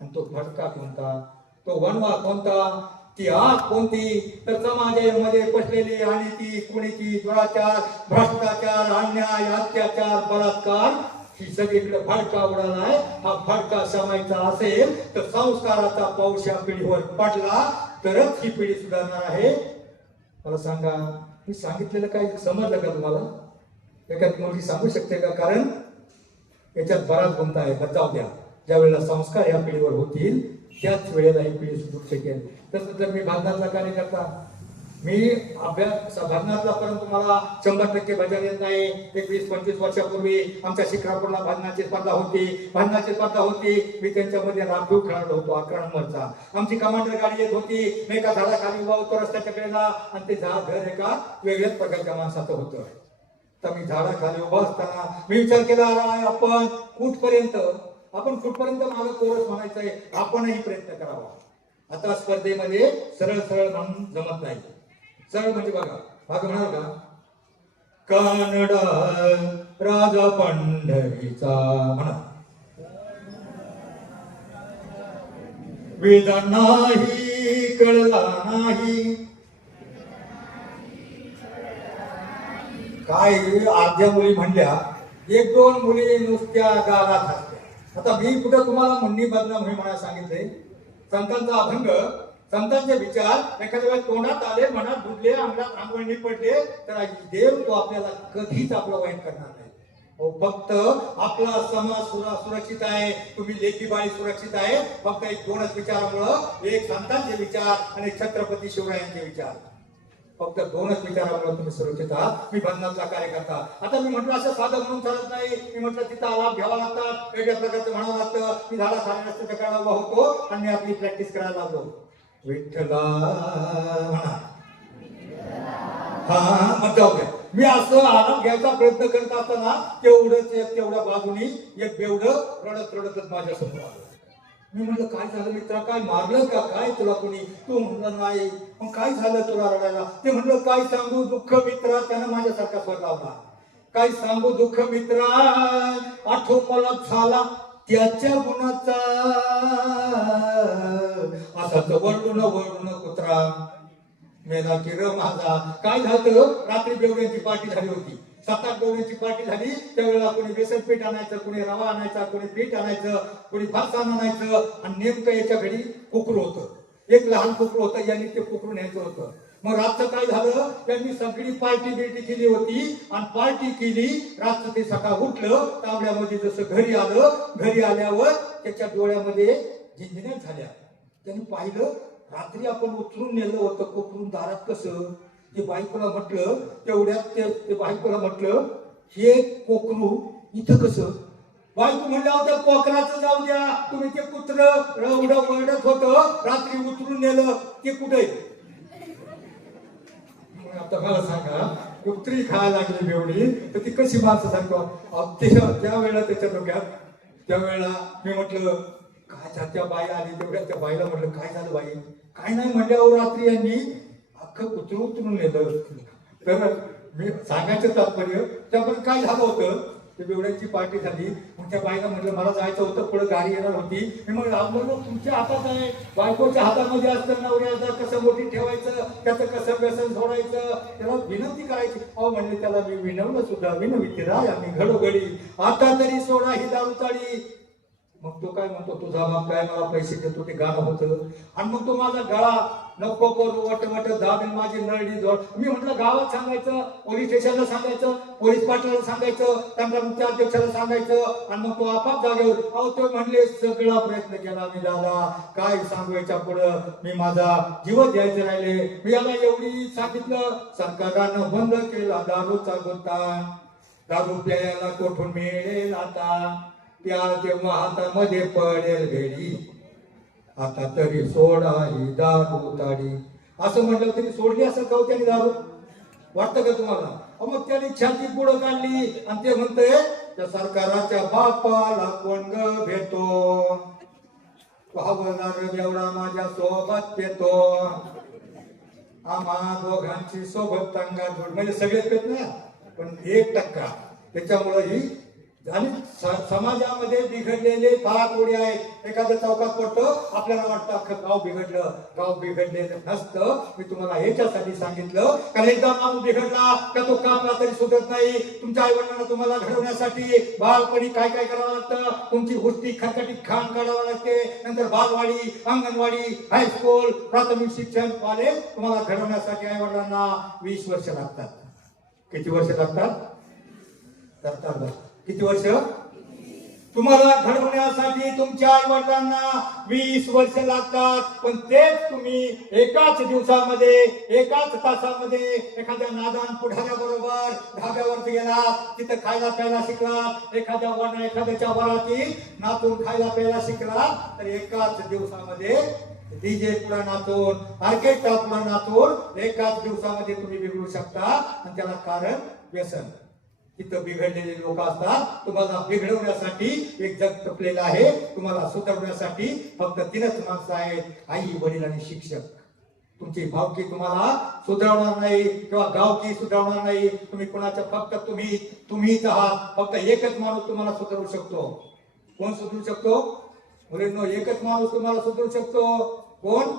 आणि तो भटका कोणता? तो वणवा कोणता? ती आग कोणती? तर समाजामध्ये पसलेली आणि ती कुणीची दुराचार, भ्रष्टाचार, अन्याय, अत्याचार, बलात्कार, ही सगळीकडे भडका उडालाय. हा भडका शमायचा असेल तर संस्काराचा पाऊस या पिढीवर पडला तरच ही पिढी सुधारणार आहे. मला सांगा, मी सांगितलेलं काही समजलं का तुम्हाला? एखादी मुलगी सांगू शकते का? कारण याच्यात बराच गुंता आहे. जाऊ द्या, ज्या वेळेला संस्कार या पिढीवर होतील त्याच वेळेला ही पिढी सुधरू शकेल. तसं जर मी भाजनाचा कार्यकर्ता, मी अभ्यास भजनातला परंतु मला 100% भजन येत नाही. 21-25 वर्षापूर्वी आमच्या शिक्रापूरला भजनाची स्पर्धा होती. मी त्यांच्यामध्ये राखीव खेळाडू होतो 11 नंबरचा. आमची कमांडर गाडी येत होती. मी एका झाडाखाली उभा होतो रस्त्याच्या कडेला आणि ते झाड घर एका वेगळ्याच प्रकारच्या माणसाचं होतं. तर मी झाडाखाली उभा असताना मी विचार केला, आपण कुठपर्यंत मला कोरस म्हणायचंय, आपणही प्रयत्न करावा. आता स्पर्धेमध्ये सरळ म्हणून जमत नाही. सरळ म्हणजे बघा भाग म्हणाल का, कानडा राजा पंढरीचा म्हणा, वेद नाही कळला नाही. काय अर्ध्या मुली म्हणल्या, 1-2 मुली नुसत्या गालात हसल्या. आता मी कुठं तुम्हाला म्हणणी बदनाम होई म्हणा सांगितले. संतांचा अभंग, संतांचे विचार एखाद्या वेळेस तोंडात आले, मनात बुडले, अंगात आंघोळणी पडले तर देव तो आपल्याला कधीच आपलं वाईट करणार नाही. फक्त आपला समाज सुरक्षित आहे, तुम्ही लेकी बाळी सुरक्षित आहे. फक्त 2च विचारामुळं, एक संतांचे विचार आणि छत्रपती शिवरायांचे विचार, फक्त 2च विचारामुळे तुम्ही सुरक्षित आहात. मी भजनातला कार्यकर्ता. आता मी म्हटलं असं साधं म्हणून चालत नाही. मी म्हटलं तिथं आलाप घ्यावा लागतात, वेगळ्या प्रकारचं म्हणावं लागतं. मी झाडा खाली रस्त्याच्या कडेला उभा होतो आणि मी आपली प्रॅक्टिस करायला लागलो. विठ्ठला म्हणा, हा मग जाऊ द्या. मी असं आराम घ्यायचा प्रयत्न करत असताना तेवढ्या बाजूनी एक बेवडं रडतच माझ्या समोर आलं. मी म्हटलं काय झालं मित्रा, काय मारलं का काय तुला कोणी? तू म्हणलं नाही. मग काय झालं तुला रडायला? ते म्हणलं काय सांगू दुःख मित्रा, त्यानं माझ्यासारखा स्वर लावला. काय सांगू दुःख मित्रा, आठव मला झाला त्याच्या गुणाचा, असाच वळून कुत्रा मेला की र माझा. काय झालं, रात्री बेवड्यांची पार्टी झाली होती. 7-8 बेवड्यांची पार्टी झाली. त्यावेळेला कोणी बेसन पीठ आणायचं, कोणी रवा आणायचा, कोणी पीठ आणायचं, कोणी फरसाण आणायचं. आणि नेमकं याच्या घडी कुकरू होतं, एक लहान कुकरू होतं. यांनी ते कुकरू न्यायचं होतं. मग रातचं काय झालं, त्यांनी सगळी पार्टी केली होती आणि पार्टी केली. रातचं ते सकाळ उठलं, तांबड्यामध्ये जसं घरी आलं, घरी आल्यावर त्याच्या डोळ्यामध्ये झिंझिण्या झाल्या. त्यांनी पाहिलं, रात्री आपण उचलून नेलं होतं कोकरून दारात. कसं ते बायकोला म्हटलं, तेवढ्यात ते बायकोला म्हटलं, हे कोकरू इथं कसं? बायको म्हणल्या होत्या, कोकराचं जाऊ द्या, तुम्ही ते कुत्र ओरडत होतं रात्री उचलून नेलं ते कुठे? आता मला सांगा, कुत्री खायला लागली बेवडी तर ती कशी माणसं सांगतो? त्या वेळेला त्याच्या डोक्यात, त्यावेळेला मी म्हटलं काय, त्या बाई आली तेवढ्या त्या बाईला म्हटलं काय झालं बाई? काय नाही म्हटल्यावर रात्री यांनी अख्खं कुत्र उचलून नेलं. तर मी सांगायचं तात्पर्य, त्यामुळे काय झालं होतं, ते बेवड्यांची पार्टी झाली. मग त्या बाईला म्हटलं मला जायचं होतं, पुढे गाडी येणार होती. मी म्हणलं तुमच्या हातात आहे, बायकोच्या हातामध्ये असतं नवऱ्याचं कसं मोठी ठेवायचं, त्याचं कसं व्यसन सोडायचं, त्याला विनंती करायची. अहो म्हणले त्याला मी विनवलं सुद्धा, विनविते राय आम्ही घडोघडी, आता तरी सोडा ही दारू चाळी. मग तो काय म्हणतो, तुझा बाप काय मला पैसे देतो, ते गाणं होतं. आणि मग तो माझा गळा नको करू वट दाबेल माझी नरडी जोड. मी म्हटलं गावात सांगायचं, पोलीस स्टेशनला सांगायचं, पोलीस पाटलाला सांगायचं, त्यांच्या मुख्य अध्यक्षाला सांगायचं. आणि मग तो आपाप जागेवर. अहो ते म्हणले सगळा प्रयत्न केला मी दादा, काय सांगू याच्या पुढं, मी माझा जीव द्यायचे राहिले. मी याला एवढी सांगितलं, सरकारनं बंद केला दारूचा गुत्ता, दारू प्यायला कोठून मिळेल आता, त्या तेव्हा हातामध्ये पडेल भेडी, आता तरी सोडा ही दारू ताडी. असं म्हटलं तरी सोडली असं का त्याने दारू? वाटतं का तुम्हाला? मग त्याने छाती पुढं काढली आणि ते म्हणते, त्या सरकाराच्या बापाला कोण ग भेटतो, भावणार बेवडा माझ्या सोबत पेतो, आम्हा दोघांची सोबत तंगा जोड. म्हणजे सगळेच पेत नाही पण 1% त्याच्यामुळे ही आणि समाजामध्ये बिघडलेले फार कोणी आहेत. एखाद्या चौकात पडतो, आपल्याला वाटतं अख्खं गाव बिघडलं. गाव बिघडलेलं नसतं. मी तुम्हाला ह्याच्यासाठी सांगितलं, कारण एकदा माणूस बिघडला का तो कापला तरी सुटत नाही. तुमच्या आई वडिलांना तुम्हाला घडवण्यासाठी बालपणी काय काय करावं लागतं, तुमची गोष्टी खटखटीत खाण काढावं लागते. नंतर बालवाडी, अंगणवाडी, हायस्कूल, प्राथमिक शिक्षण, कॉलेज तुम्हाला घडवण्यासाठी आई वडिलांना 20 वर्ष लागतात. किती वर्ष लागतात? किती वर्ष? तुम्हाला घडवण्यासाठी तुमच्या आई वडिलांना 20 वर्ष लागतात, पण तेच तुम्ही एकाच दिवसामध्ये, एकाच तासामध्ये एखाद्या नादान पुढाऱ्याबरोबर ढाब्यावर गेला, तिथं खायला प्यायला शिकला, एखाद्याच्या वरातीत नाचून खायला प्यायला शिकला, तर एकाच दिवसामध्ये डीजे पुढे नाचून, ऑर्केस्ट्रा पुढे नाचून एकाच दिवसामध्ये तुम्ही बिघडू शकता. आणि त्याला कारण व्यसन. तिथं बिघडलेले लोक असतात. तुम्हाला बिघडवण्यासाठी एक जग टपलेलं आहे, तुम्हाला सुधारण्यासाठी फक्त 3च माणसं आहेत, आई वडील आणि शिक्षक. तुमची भावकी तुम्हाला सुधारणार नाही किंवा गावकी सुधारणार नाही. तुम्ही कुणाच्या फक्त तुम्हीच आहात. फक्त एकच माणूस तुम्हाला सुधारू शकतो. कोण सुधारू शकतो? मुलींनो, एकच माणूस तुम्हाला सुधारू शकतो. कोण?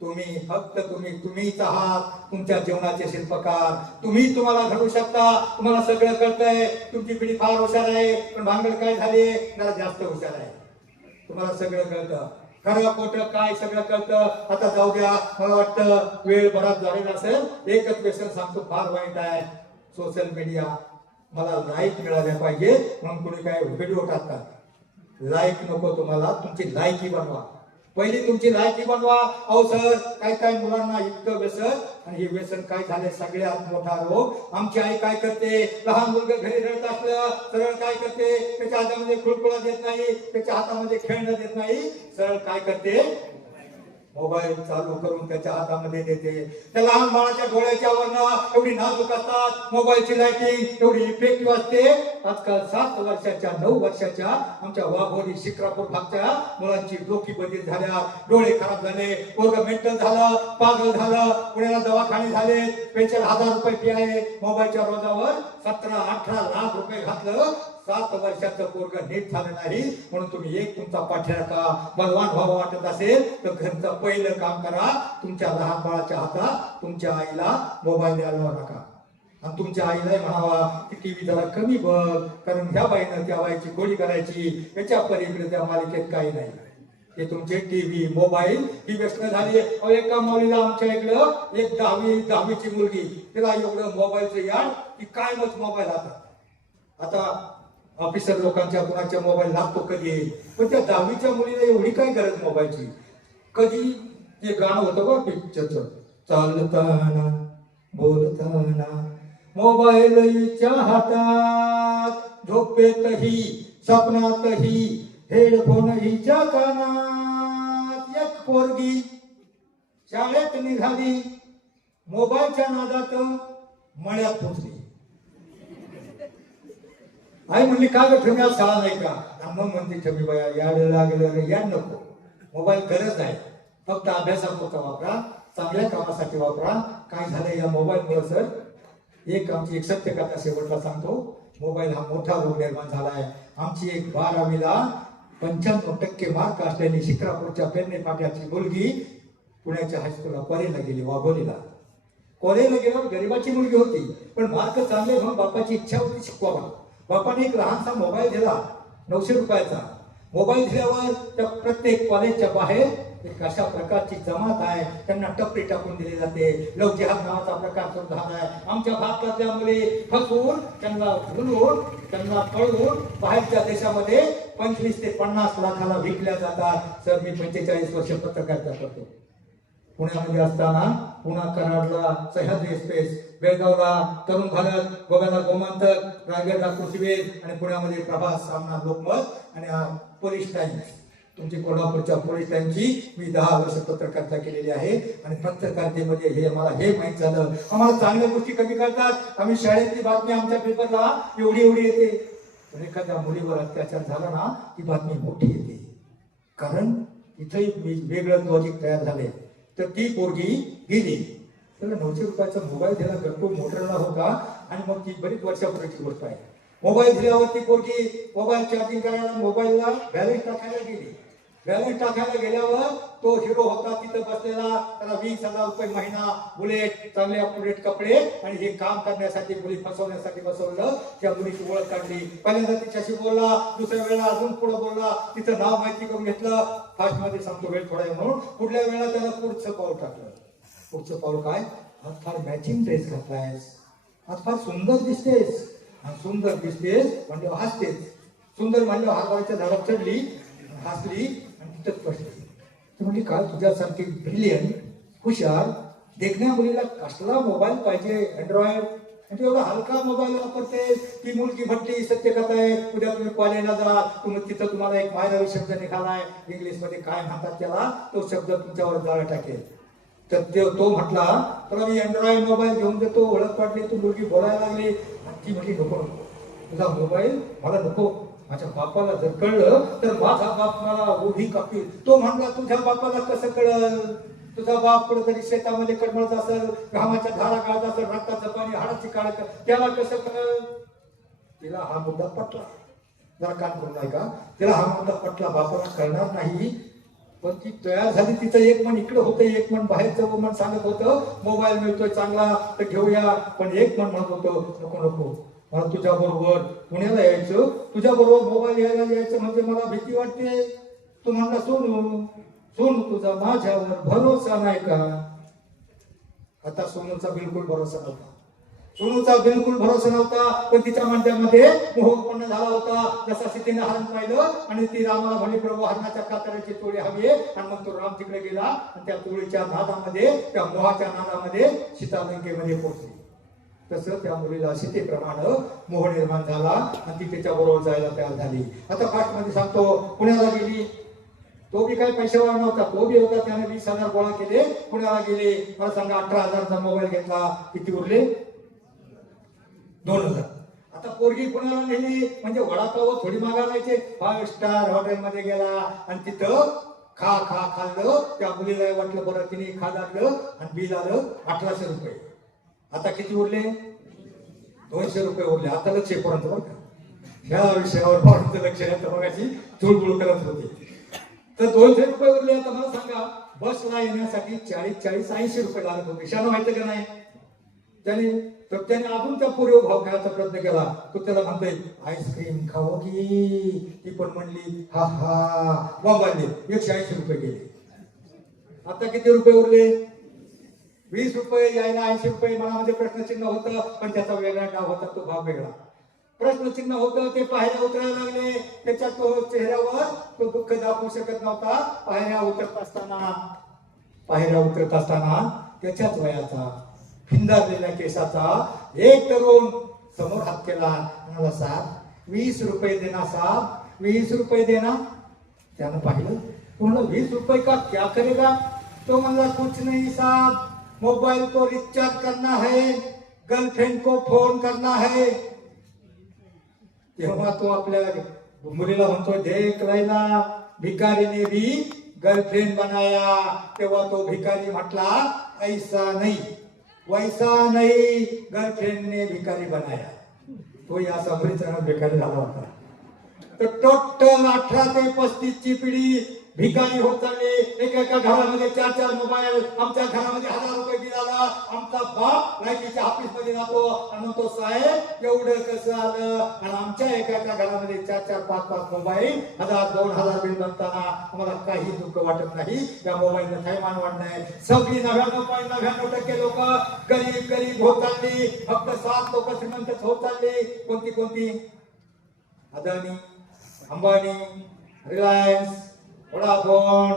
तुम्ही. फक्त तुम्हीच आहात तुमच्या जीवनाचे शिल्पकार. तुम्ही तुम्हाला घडवू शकता. तुम्हाला सगळं कळतंय. तुमची पिढी फार हुशार आहे, पण भांगड काय झाली, जरा जास्त हुशार आहे. तुम्हाला सगळं कळतं, खरं खोटं काय सगळं कळतं. आता जाऊ द्या, मला वाटतं वेळ बराच झालेला असेल. एकच व्यसन सांगतो, फार वाईट आहे, सोशल मीडिया. मला लाईक मिळाल्या पाहिजे म्हणून कोणी काय व्हिडिओ टाकतात. लाईक नको तुम्हाला, तुमची लायकी बनवा. पहिली तुमची लायकी बनवा. अहो सर, काय मुलांना इतकं व्यसन, आणि हे व्यसन काय झालंय, सगळ्यात मोठा रोग. आमची आई काय करते, लहान मुलगा घरी रडत असलं सरळ काय करते, त्याच्या हातामध्ये खुळखुळा देत नाही, त्याच्या हातामध्ये खेळणं देत नाही, सरळ काय करते, मोबाईल चालू करून त्याच्या हातामध्ये देते. त्या लहान बाळाच्या डोळ्याच्या वरनं एवढी नाजूक असतात, मोबाईलची लाइटिंग एवढी इफेक्टिव्ह असते. आजकाल 7 वर्षाच्या 9 वर्षाच्या आमच्या वाघोली शिक्रापूर भागच्या मुलांची डोकी बधीर झाल्या, डोळे खराब झाले, पोरग मेंटल झालं, पागल झालं, पुण्याला दवाखाने झाले, 45,000 रुपये फी आहे. मोबाईलच्या रोजावर 17-18 लाख रुपये घातलं. 7 वर्षाचं पोरग नीट झालं नाही म्हणून तुम्ही एक तुमचा पाठ्याका बलवान व्हावं वाटत असेल तर घरचं पहिलं काम करा. तुमच्या लहान बाळाच्या हातात तुमच्या आईला मोबाईल द्यायला नका. आणि तुमच्या आईला म्हणावा की टीव्ही जरा कमी बघ, कारण ह्या बाईनं त्या बाईची गोळी करायची, याच्या पलीकडे त्या मालिकेत काही नाही. हे तुमचे टीव्ही मोबाईल ही व्यसन झाली. एका मुलीला आमच्या इकडं एक 10वीची मुलगी, तिला एवढं मोबाईलचं याड की काय मग मोबाईल आता ऑफिसर लोकांच्या कुणाच्या मोबाईल लागतो कधी येईल, पण त्या 10वीच्या मुलीला एवढी काय गरज मोबाईलची. कधी ते गाणं होतं बघ पिक्चरचं, चालताना बोलताना मोबाईल हिच्या हातात, झोपेतही स्वप्नातही हेडफोन हिच्या कानात. एक पोरगी शाळेत निघाली, मोबाईलच्या नादात मळ्यात पोचली. आई म्हणली का ग ठेवण्या शाळा नाही का? मग म्हणते ठेवी बाया याड लागलं या नको. मोबाईल गरज आहे, फक्त अभ्यासापुरता वापरा, चांगल्या कामासाठी वापरा. काय झालंय या मोबाईलमुळे सर, आमची एक सत्य कथा शेवटला सांगतो. मोबाईल हा मोठा रोग निर्माण झाला आहे. आमची एक 12वीला 95% मार्क असलेली शिक्रापूरच्या पेरणे फाट्याची मुलगी पुण्याच्या हायस्कूलला कॉलेजला गेली, वाघोलीला. कॉलेजला गेल्यावर गरीबाची मुलगी होती, पण मार्क चांगले म्हणून बापाची इच्छा होती शिकवावा. बापाने एक लहानसा मोबाईल दिला, 900 रुपयाचा. मोबाईल दिल्यावर त्या प्रत्येक कॉलेजच्या बाहेर एक अशा प्रकारची जमात आहे, त्यांना टपरी टाकून दिली जाते. लव जिहाद नावाचा प्रकार सुरू झाला आहे. आमच्या भारतातल्या मुली फसवून, त्यांना भुलवून, त्यांना पळवून बाहेरच्या देशामध्ये 25 ते 50 लाखाला विकल्या जातात. सर, मी 45 वर्ष पत्रकारिता करतो. पुण्यामध्ये असताना पुणा कराडला सह्याद्री एक्सप्रेस, बेळगावला तरुण भारत, गोव्याला गोमांतक, रायगडला कृषीवेद आणि पुण्यामध्ये प्रभास, सामना, लोकमत आणि पोलीस टाइम्स. तुमची कोल्हापूरच्या पोलीस टाइम्सची मी 10 वर्ष पत्रकारिता केलेली आहे. आणि पत्रकारितेमध्ये हे मला हे माहीत झालं, आम्हाला चांगल्या गोष्टी कमी करतात. आम्ही शाळेतली बातमी आमच्या पेपरला एवढी येते, पण एखाद्या मुलीवर अत्याचार झाला ना ती बातमी मोठी येते. कारण इथंही वेगळं लॉजिक तयार झाले. तर ती पोरगी गेली, त्याला 900 रुपयाचा मोबाईल दिला, गट्टू मोटरला होता. आणि मग ती बरीच वर्षापूर्वीची गोष्ट आहे. मोबाईल दिल्यावर ती पोरगी मोबाईल चार्जिंग करायला मोबाईलला बॅलन्स टाकायला गेली. बॅलन्स टाकायला गेल्यावर तो हिरो होता तिथं बसलेला, त्याला 20,000 रुपये महिना, बुलेट, चांगले अपडेट कपडे, आणि हे काम करण्यासाठी मुली फसवण्यासाठी बसवलं. त्या मुलीची ओळख काढली, पहिल्यांदा तिच्याशी बोलला, दुसऱ्या वेळेला अजून पुढे बोलला, तिचं नाव माहिती करून घेतलं. फास्ट मध्ये सांगतो, वेळ थोडा आहे म्हणून. पुढल्या वेळेला त्याला पुढचं पाऊल टाकलं. पुढचं पाऊल काय? आज फार मॅचिंग ड्रेस घातलायस, आज फार सुंदर दिसतेस. आणि सुंदर दिसतेस म्हणजे हसतेस. सुंदर म्हणलं हरभऱ्याच्या झाडावर चढली, हसली आणि तिथंच बसली. ती म्हणली काय तुझ्यासारखी ब्रिलियंट हुशार देखण्या मुलीला कसला मोबाईल पाहिजे अँड्रॉइड, म्हणजे एवढा हलका मोबाईल वापरते. ती मुलगी म्हटली सत्य कथा आहे, उद्या तुम्ही कॉलेजला जा, तुम्ही तिथं तुम्हाला एक मायरावी शब्द निघालाय, इंग्लिशमध्ये काय म्हणतात त्याला, तो शब्द तुमच्यावर जाळ टाकेल. तर तो म्हटला तुला मी अँड्रॉइड मोबाईल घेऊन देतो. ओळख पडली, ती मुलगी बोलायला लागली आणि ती म्हटली नको नको, तुझा मोबाईल मला नको. माझ्या बापाला जर कळलं तर माझा बाप मला उभी कापील. तो म्हणला तुझ्या बापाला कसं कळल, तुझा बाप कुठेतरी शेतामध्ये कडमळत असेल, घामाच्या धारा काढत असेल, रक्ताचं पाणी हाडाची काढ, त्याला कसं कळल. तिला हा मुद्दा पटला, जरा कान करून नाही का, तिला हा मुद्दा पटला, बापाला कळणार नाही. पण ती तयार झाली, तिचं एक मन इकडे होतं, एक मन बाहेरचं मन सांगत होतं मोबाईल मिळतोय चांगला तर घेऊया, पण एक मन म्हणत होतं नको नको, मला तुझ्या बरोबर पुण्याला यायचं, तुझ्या बरोबर मोबाईल घ्यायला यायचं म्हणजे मला भीती वाटते. तू म्हणला सोनू सोनू तुझा माझ्यावर भरोसा नाही का. आता सोनूचा बिलकुल भरोसा नव्हता, सोनूचा बिलकुल भरोसा नव्हता. पण तिच्या मांड्यामध्ये मोह उत्पन्न झाला होता. जसा सीतेने हरण पाहिलं आणि ती रामाला म्हणे प्रभू हरणाच्या कातऱ्याची टोळी हवी आहे, आणि मग तो राम तिकडे गेला आणि त्या टोळीच्या नादामध्ये, त्या मोहाच्या नादामध्ये सीता लंकेमध्ये पोहोचली. तसं त्या मुलीला सीतेप्रमाणे मोह निर्माण झाला आणि ती त्याच्या बरोबर जायला तयार झाली. आता फास्ट मध्ये सांगतो, पुण्याला गेली. तो बी काही पैशावर नव्हता, तो बी होता, त्याने 20,000 गोळा केले, पुण्याला गेले. मला सांगा 18,000चा मोबाईल घेतला, किती उरले 2,000. आता पोरगी पुण्याला नेली म्हणजे वडापाव थोडी मागायचे, 5 स्टार हॉटेलमध्ये गेला आणि तिथं खा खा खाल्लं. त्या मुलीला वाटलं बरं, तिने खाल्लं आणि बिल आलं 1,800 रुपये. आता किती उरले 200 रुपये उरले. आता लक्ष पर्यंत बरं का, ह्या विषयावर फार लक्ष येतं, बघायची चुळबुळ करत होती. तर 200 रुपये उरले. आता मला सांगा बसला येण्यासाठी 40-80 रुपये लागत होते. शानं माहिती का नाही त्याने अजून त्या पूर्व भाव खायचा प्रयत्न केला. तो त्याला म्हणतोय आईस्क्रीम खावं की, ती पण म्हणली हा हा मोबाईल 180 रुपये गेले. आता किती रुपये उरले 20 रुपये, यायला 80 रुपये. मनामध्ये प्रश्नचिन्ह होतं, पण त्याचा वेगळा डाव होता, तो भाव वेगळा. प्रश्नचिन्ह होतं, ते पायऱ्या उतरायला लागले. त्याच्या तो चेहऱ्यावर तो दुःख दाखवू शकत नव्हता. पायऱ्या उतरत असताना त्याच्याच वयाचा फिंदारलेल्या केसाचा एक तरुण समोर हात केला, म्हणाला साहेब 20 रुपये देना साहेब, 20 रुपये देना. त्यानं पाहिलं, म्हणलं 20 रुपये का क्या करेगा. तो म्हणला कुछ नहीं साहब, मोबाइल को रिचार्ज करना है, गर्लफ्रेंड को फोन करना है. तेव्हा तो आपल्या मुलीला म्हणतो देख लैला, भिकारीने भी गर्लफ्रेंड बनाया. तेव्हा तो भिकारी म्हटला ऐसा नहीं वैसा नहीं, गर्लफ्रेंड ने भिकारी बनाया. तो या समृद्धीचा भिकारी झाला होता. तर टोटल 18 ते 35 ची पिढी भिकारी होत चालली. एका घरामध्ये 4-4 मोबाईल, आमच्या घरामध्ये 1,000 रुपये बिल आला. आमचा बाप लाईटीच्या ऑफिस मध्ये जातो आणि म्हणतो साहेब एवढं कसं आलं. आणि आमच्या एका घरामध्ये 4-4, 5-5 मोबाईल, 1,000-2,000 बिल बनताना आम्हाला काही दुःख वाटत नाही. या मोबाईलनं थैमान वाढलंय. सगळी 99.99% लोक गरीब होत चालली. फक्त 7 लोक श्रीमंत होत चालली. कोणती Adani, Ambani, Reliance, Vodafone,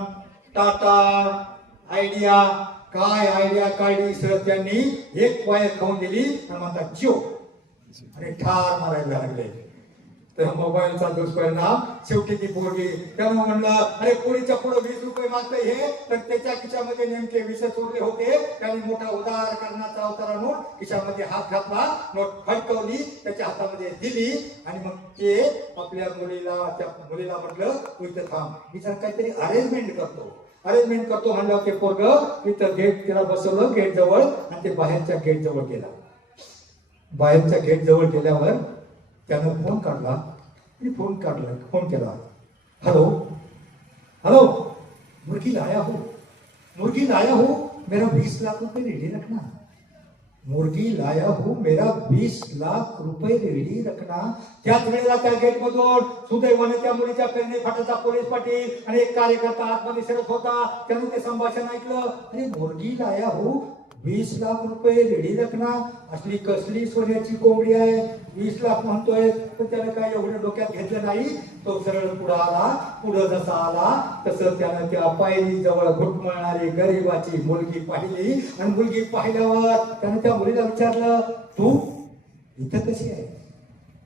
Tata, idea. काय आयडिया काढली सर त्यांनी, एक वायर खाऊन दिली आणि म्हणतात जिओ आणि ठार मारायला लागले. तर मोबाईलचा दुष्परिणाम शेवटी ती पोरगी. त्यामुळे म्हणलं अरे पोरीच्या पुढे 20 रुपये मागतंय हे, तर त्याच्या खिशामध्ये नेमके 20 उरले होते. त्याने मोठा उदार करण्याचा अवतार आणून खिशामध्ये हात घातला, नोट फडकवली, त्याच्या हातामध्ये दिली आणि मग ते आपल्या त्या मुलीला म्हटलं तू इथं थांब, मी जर काहीतरी अरेंजमेंट करतो म्हणलं. ते पोरग इथं गेट तिला बसवलं गेट जवळ आणि ते बाहेरच्या गेट जवळ गेला. बाहेरच्या गेट जवळ गेल्यावर त्यानं फोन काढला. फोन केला. हेलो मुर्गी लाया हो, मेरा 20 लाख रुपए रेडी रखना. मुर्गी लाया हो, मेरा 20 लाख रुपये रेडी रखना. त्याच वेळेला त्या गेट मधून सुदैवाने त्या मुलीच्या पेरणी फाटाचा पोलीस पाटील आणि एक कार्यकर्ता आतमध्ये शिरत होता. त्यानं ते संभाषण ऐकलं. अरे मुर्गी लाया हो, 20 लाख रुपये लेडी लग्ना असली कसली सोन्याची कोंबडी आहे, 20 लाख म्हणतोय. तर त्याला काय एवढं डोक्यात घेतलं नाही. तो सरळ पुढे आला. पुढे जसा आला तसं त्यानं त्या पायरी जवळ घुटमळणारी गरीबाची मुलगी पाहिली. आणि मुलगी पाहिल्यावर त्यानं त्या मुलीला विचारलं, तू इथं कशी आहे,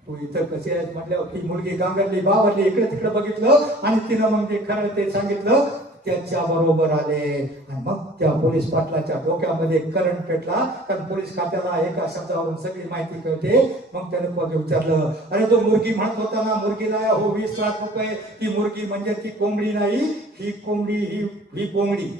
तू इथं कशी आहे म्हटल्यावर ती मुलगी गांगरली, बावरली, इकडे तिकडे बघितलं आणि तिनं मग ते खरं ते सांगितलं. त्याच्या बरोबर आले आणि मग त्या पोलीस पाटलाच्या डोक्यामध्ये करंट पेटला. कारण पोलीस खात्याला एका शब्दावरून सगळी माहिती कळते. मग त्याने मग विचारलं, अरे तो मुलगी म्हणत होता ना मुलगीला हो 20 लाख रुपये, ती मुलगी म्हणजे ती कोंबडी नाही, ही कोंबडी ही कोंबडी,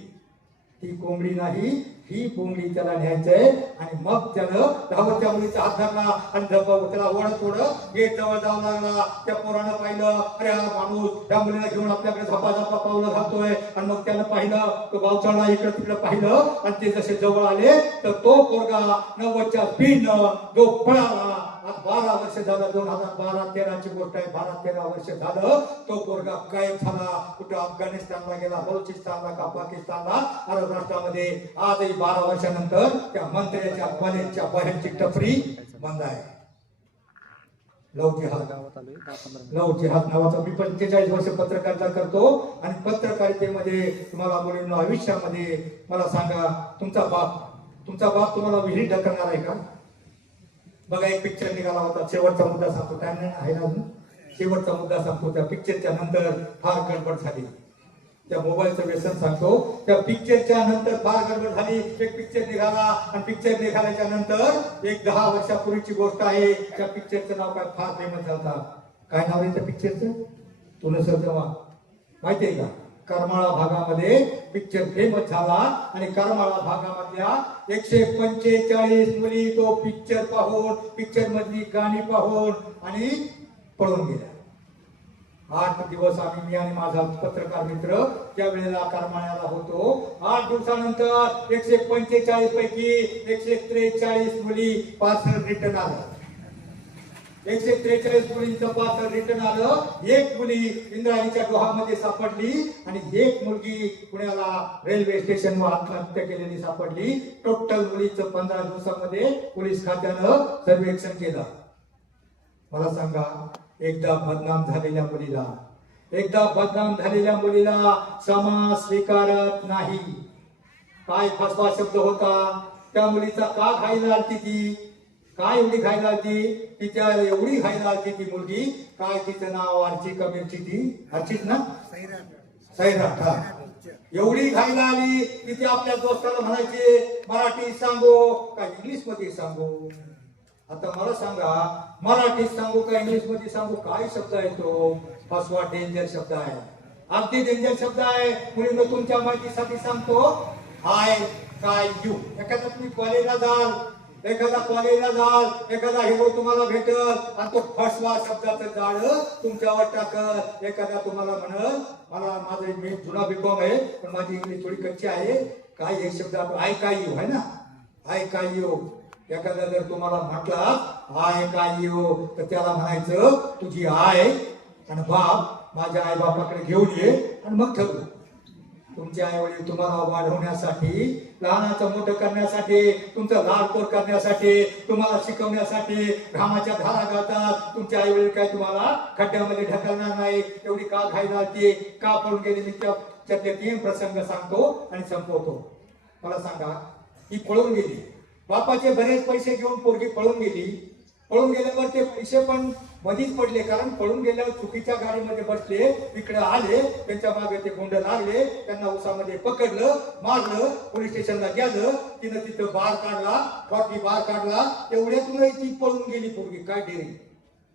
ती कोंबडी नाही ही कोंबडी त्याला न्यायचंय. आणि मग त्यानं धावत त्या मुलीचा हात धरला आणि त्याला ओढत ओढत गेट जवळ जाऊ लागला. त्या पोरानं पाहिलं, अरे हा माणूस त्या मुलीला घेऊन आपल्याकडे झपा झपा पावलं घालतोय. आणि मग त्यानं पाहिलं, तो गावचाळला इकडे तिकडे पाहिलं. आणि ते जसे जवळ आले तर तो पोरगा 90च्या स्पीडनं जो पळाला. आज 12 वर्ष झालं, 2012-13ची गोष्ट आहे. 12-13 वर्ष झालं तो पोरगा गायब झाला. कुठं अफगाणिस्तानला गेला, बलुचिस्तानला का पाकिस्तानला, अरब राष्ट्रामध्ये. आजही 12 वर्षानंतर त्या मंत्र्याच्या कॉलेजच्या बाहेरची टपरी बंद आहे. लव जिहाद नावाचा मी 45 वर्ष पत्रकारिता करतो. आणि पत्रकारितेमध्ये तुम्हाला मुलींना आयुष्यामध्ये मला सांगा, तुमचा बाप तुम्हाला विहिरीत ढकलणार आहे का? बघा, एक पिक्चर निघाला होता, शेवटचा मुद्दा सांगतो, टाइम नाही आहे ना अजून, शेवटचा मुद्दा सांगतो. त्या पिक्चरच्या नंतर फार गडबड झाली. त्या मोबाईलचं व्यसन सांगतो. त्या पिक्चरच्या नंतर फार गडबड झाली. एक पिक्चर निघाला आणि पिक्चर निघाल्याच्या नंतर एक 10 वर्षापूर्वीची गोष्ट आहे. त्या पिक्चरचं नाव काय फार फेमस झालं. काय नाव आहे त्या पिक्चरचं? तू नसेल तेव्हा माहिती आहे का? करमाळा भागामध्ये पिक्चर फेमस झाला. आणि करमाळा भागामधल्या 145 मुली तो पिक्चर पाहून, पिक्चर मधली गाणी पाहून आणि पळून गेल्या. 8 दिवस मी आणि माझा पत्रकार मित्र त्या वेळेला करमाळ्याला होतो. 8 दिवसानंतर 145 पैकी 143 मुली पार्सल रिटर्न आलं. 143 मुलींचं पार्सल रिटर्न आलं. एक मुली इंद्रायणीच्या डोहामध्ये सापडली आणि एक मुलगी पुण्याला रेल्वे स्टेशनवर आत्महत्या केलेली सापडली. टोटल मुलीचं 15 दिवसामध्ये पोलीस खात्यानं सर्वेक्षण केलं. मला सांगा, एकदा बदनाम झालेल्या मुलीला समाज स्वीकारत नाही. काय फसवा शब्द होता त्या मुलीचा? का खायला आलती ती? काय एवढी खायला आलती? तिच्या एवढी खायला आलती ती मुलगी. काय तिचं नाव? आरची का मिरची? ती आरचीच ना, सैराट. हा, एवढी खायला आली की ती आपल्या दोस्ताला म्हणायची, मराठी सांगू का इंग्लिश मध्ये सांगू? आता मला सांगा, मराठीत सांगू का इंग्लिश मध्ये सांगू? काय शब्द आहे तो? फसवा डेंजर शब्द आहे, अगदी डेंजर शब्द आहे. मुलींना तुमच्या माहितीसाठी सांगतो, हाय काय यू. एखादा तुम्ही कॉलेजला जाल, एखादा हिरो तुम्हाला भेटल आणि तो फसवा शब्दाचं जाळ तुमच्यावर टाकल. एखादा तुम्हाला म्हणल, मी जुना बीकॉम आहे पण माझी इंग्लिश थोडी कच्ची आहे, काय एक शब्द आय काय यू आहे ना, आय काय यू. एखादा जर तुम्हाला म्हटला आय काय यू तर त्याला म्हणायचं, तुझी आय आणि बाप माझ्या आई बापाकडे घेऊन ये आणि मग ठरवू. तुमचे आई वडील तुम्हाला वाढवण्यासाठी, लहानाचं मोठं करण्यासाठी, तुमचं लाडकोर करण्यासाठी, तुम्हाला शिकवण्यासाठी घामाच्या धारा घालतात. तुमचे आई वडील काय तुम्हाला खड्ड्यामध्ये ढकलणार नाही. एवढी का घाई घालते, का पळून गेली? मी त्यातले 3 प्रसंग सांगतो आणि संपवतो. मला सांगा, ही पळून गेली, बापाचे बरेच पैसे घेऊन पोरगी पळून गेली. पळून गेल्यावर ते पैसे पण मधीच पडले, कारण पळून गेल्यावर चुकीच्या गाडीमध्ये बसले, इकडे आले, त्यांच्या मागे ते गुंड लागले, त्यांना उसामध्ये पकडलं, मारलं, पोलीस स्टेशनला गेलं. तिनं तिथं बार काढला, 40 बार काढला. एवढ्यातूनही ती पळून गेली पोरगी. काय डेअरिंग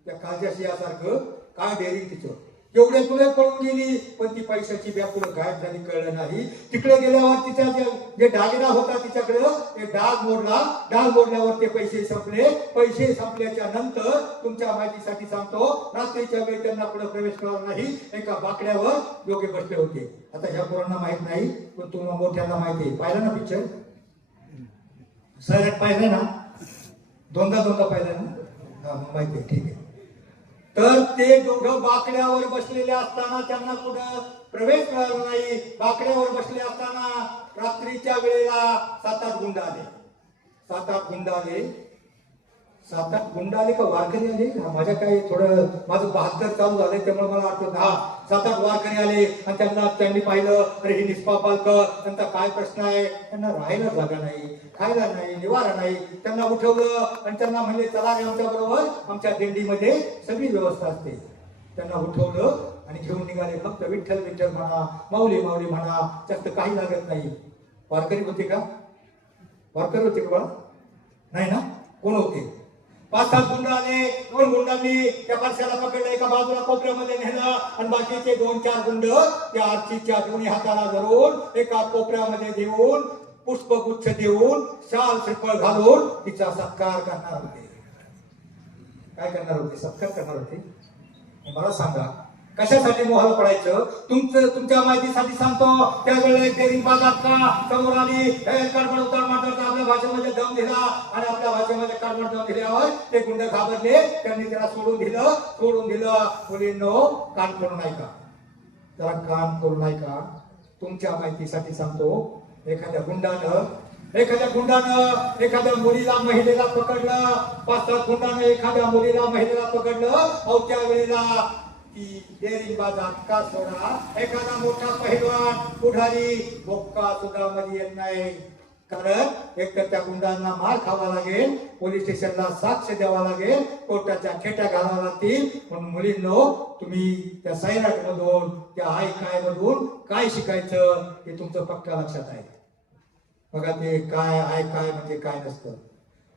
त्या काळजाशी यासारखं, काय डेअरिंग तिचं. एवढ्यातूनही पळून गेली, पण ती पैशाची व्याकुळ गायब झाली, कळलं नाही. तिकडे गेल्यावर तिच्या जे दागिना होता तिच्याकडं, ते डाग मोडल्यावर ते पैसे संपले. पैसे संपल्याच्या नंतर तुमच्या माहितीसाठी सांगतो, रात्रीच्या वेळी त्यांना पुढे प्रवेश करणार नाही. एका बाकड्यावर दोघे बसले होते. आता ह्या पोरांना माहित नाही, पण तुम्हाला मोठ्यांना माहिती आहे. पाहिलं ना पिक्चर? सैराट पाहिलं ना? दोनदा पाहिलं ना? हा, माहिती आहे, ठीक आहे. तर ते दोघं बाकड्यावर बसलेले असताना त्यांना कुठं प्रवेश मिळाला नाही. बाकड्यावर बसले असताना रात्री रात्रीच्या वेळेला 7-8 गुंड आले. 7-8 गुंड आले. 7-8 गुंड आले का वारकरी आले? माझ्या काही थोडं माझं 72 चालू झालंय त्यामुळे मला आठवत. 7-8 वारकरी आले आणि त्यांनी पाहिलं, अरे ही निष्पाप बालकं, त्यांचा काय प्रश्न आहे, त्यांना राहायला जागा नाही, खायला नाही, निवारा नाही. त्यांना उठवलं आणि त्यांना म्हणले चला रे आमच्या बरोबर, आमच्या दिंडीमध्ये सगळी व्यवस्था असते. त्यांना उठवलं आणि घेऊन निघाले. फक्त विठ्ठल विठ्ठल म्हणा, माऊली माऊली म्हणा, जास्त काही लागत नाही. वारकरी होते का? वारकरी होते का? नाही ना. कोण होते? 5-7 गुंड आले. 2 गुंडांनी त्या परशाला पकडलं, एका बाजूला कोपऱ्यामध्ये नेलं आणि बाकीचे 2-4 गुंड त्या आरतीच्या दोन्ही हाताला धरून एका कोपऱ्यामध्ये देऊन, पुष्पगुच्छ देऊन, शाल श्रीफळ घालून तिचा सत्कार करणार होते. काय करणार होते? सत्कार करणार होते. मला सांगा, कशासाठी मोहाला पडायचं? तुमच्या माहितीसाठी सांगतो. त्यावेळेला एक डेअरिंग बाजार का समोर आली, कडमड उतार मारता आपल्या भाषेमध्ये दम दिला आणि आपल्या भाषेमध्ये कडमड दम दिल्यावर ते गुंड घाबरले. त्यांनी त्याला सोडून दिलं. मुलींनो, कान करू नाही का? जरा कान करू नाही का? तुमच्या माहितीसाठी सांगतो. एखाद्या गुंडानं एखाद्या मुलीला महिलेला पकडलं. 5-7 गुंडानं एखाद्या मुलीला महिलेला पकडलं. अहो त्यावेळेला ती डेअरिंग बाजार का सोडा, एखादा मोठा पहिलवान पुढारी बोक्का सुद्धा मध्ये येत नाही. कारण एक तर त्या गुंडांना मार खावा लागेल, पोलीस स्टेशनला साक्ष द्यावा लागेल, कोर्टाच्या खेट्या घालाव्या लागतील. म्हणून मुलींनो, तुम्ही त्या सैराट मधून, त्या आई काय मधून काय शिकायचं हे तुमचं पक्का लक्षात आहे. बघा, ते काय आय काय म्हणजे काय नसतं.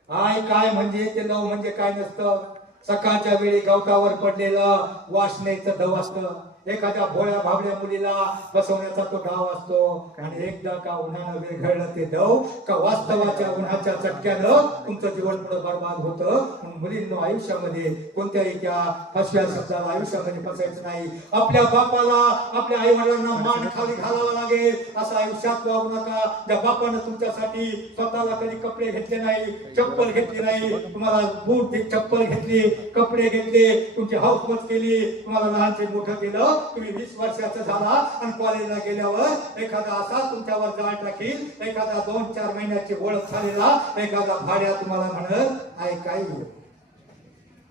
आय काय म्हणजे ते लव म्हणजे काय नसतं. सकाळच्या वेळी गवतावर पडलेलं वासनेचं धव असतं. एखाद्या भोळ्या भाबड्या मुलीला बसवण्याचा तो डाव असतो. आणि एकदा का उन्हानं विरघळलं ते दव, का वास्तवाच्या उन्हाच्या चटक्यानं तुमचं जीवन पुढे बर्बाद होतं. म्हणून मुलींनो, आयुष्यामध्ये कोणत्याही त्या फसव्या शब्दाला आयुष्यामध्ये फसायचं नाही. आपल्या बापाला, आपल्या आई वडिलांना मान खाली घालावा लागेल असं आयुष्यात वागू नका. त्या बापानं तुमच्यासाठी स्वतःला कधी कपडे घेतले नाही, चप्पल घेतली नाही, तुम्हाला बूट चप्पल घेतली, कपडे घेतले, तुमची हौसमत केली, तुम्हाला लहानचे मोठं केलं. तुम्ही 20 वर्षाचा झाला आणि कॉलेजला गेल्यावर एखादा असा तुमच्यावर जाळ टाकील, एखादा 2-4 महिन्याची ओळख झालेला एखादा भाड्या तुम्हाला म्हणत आहे काय,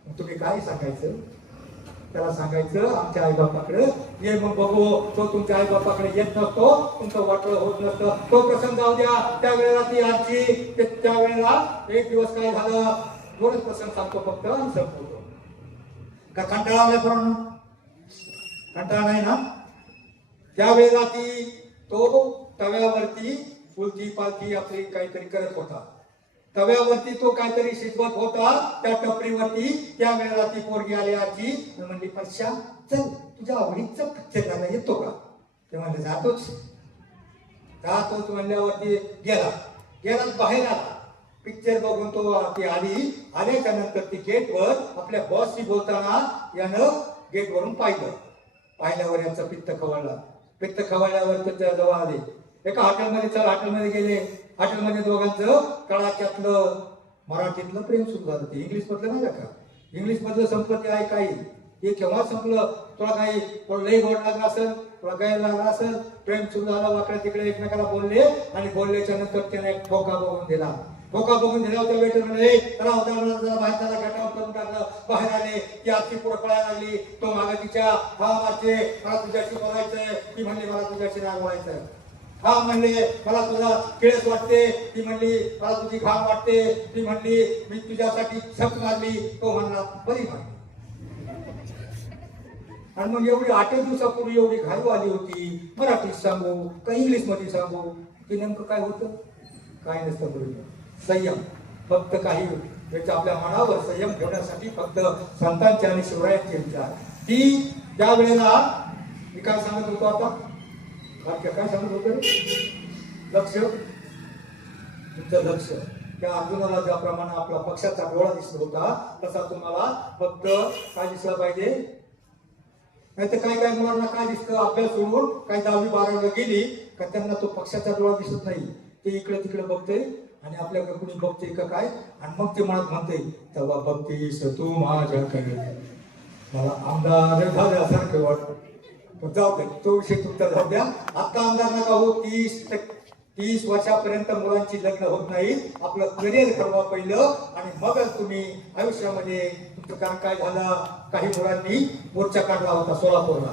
तुम्ही काय सांगायचं? त्याला सांगायचं आमच्या आई बापाकडे ये, मग बघू. तो तुमच्या आई बापाकडे येत नसतो, तुमचं वाटलं होत नसतं. तो प्रसंग जाऊ द्या. त्यावेळेला ती आजी, त्यावेळेला एक दिवस काय झालं, 2च प्रसंग सांगतो फक्त आणि संपवतो. का कंटाळा आलाय पोरांनो? कंटाळा नाही ना? त्यावेळेला तो तव्यावरती फुलती पालती आपली काहीतरी करत होता. तव्यावरती तो काहीतरी शिजवत होता. त्या टपरीवरती त्यावेळेला ती पोरगी आली आजी, म्हणली परश्या चल तुझ्या आवडीचा पिक्चर येतो का? ते म्हणले जातोच म्हणल्यावरती गेला बाहेर आला. पिक्चर बघून तो ती आल्याच्या नंतर ती गेटवर आपल्या बॉसशी बोलताना यानं गेटवरून पाहिल्यावर यांचं पित्त खवळल्यावर त्याच्या जवळ आले. एका हॉटेलमध्ये गेले. हॉटेलमध्ये दोघांचं कडाक्यातलं मराठीतलं प्रेम सुरू झालं. ते इंग्लिश मधलं नाही का? इंग्लिश मधलं संपलं ते आहे काही. हे केव्हा संपलं? तुला लई गोड लागला असेल, तुला गायला लागला असेल, प्रेम सुरू झाला. वाकडे तिकडे एकमेकाला बोलले आणि बोलल्याच्या नंतर त्याने एक ठोका बघून दिला. त्या वेटर म्हणे जरा बाहेर त्याला गटावर करून टाकलं. बाहेर आले की आजची पुढे पळायला लागली. तो मागा तिच्या हा मारते, मला तुझ्याशी बोलायचंय. ती म्हणली मला तुझ्याशी नाही बोलायचंय. हा म्हणले मला तुझा किळस वाटते. ती म्हणली मला तुझी घाम वाटते. ती म्हणली मी तुझ्यासाठी झक मारली. तो म्हणला बरी मारली. आणि मग एवढी 8 दिवसापूर्वी एवढी घालू आली होती. मराठीत सांगू का इंग्लिश मध्ये सांगू? की नेमकं काय होतं? काय नसतं बरोबर. संयम. फक्त काही त्याच्या आपल्या मनावर संयम ठेवण्यासाठी फक्त संतांचे आणि शिवरायांचे विचार. ती त्या वेळेला मी काय सांगत होतो आता? काय सांगत होतो? लक्ष. तुमचं लक्ष त्या अर्जुनाला ज्याप्रमाणे आपला पक्षाचा डोळा दिसत होता तसा तुम्हाला फक्त काय दिसलं पाहिजे? नाही तर काय मुलांना काय दिसतं? अभ्यास सोडून काही 10वी 12वी गेली का त्यांना तो पक्षाचा डोळा दिसत नाही. ते इकडे तिकडे बघते आणि आपल्याकडे कुणी बघते का काय, आणि मग ते मनात म्हणते तेव्हा बघतीस तू माझ्याकडे, मला आमदार झाल्यासारखं वाटतं. जाऊ दे, तो विषय तुमचा जाऊ द्या. आता आमदार नका हो. 30% 30 वर्षापर्यंत मुलांची लग्न होत नाही. आपलं करिअर ठरवा पहिलं आणि मगच तुम्ही आयुष्यामध्ये तुमचं काम. काय झालं, काही मुलांनी मोर्चा काढला होता सोलापूरला.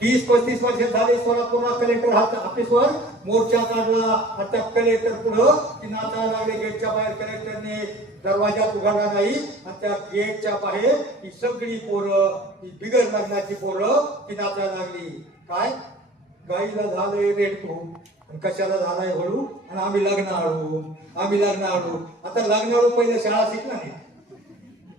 30-35 वर्ष झाले सोलापूरला कलेक्टर ऑफिसवर मोर्चा काढला. आता कलेक्टर पुढं की नाचायला लागले. गेटच्या बाहेर कलेक्टरने दरवाजात उघडला नाही आणि त्या गेटच्या बाहेर ही सगळी पोरं, ही बिगर लग्नाची पोरं ती नाचायला लागली. काय, गाईला झालंय रेडको, कशाला झालाय हळू, आणि आम्ही लग्न आलो, आम्ही लग्न आलो. आता लग्न आलो, पहिले शाळा शिकला नाही.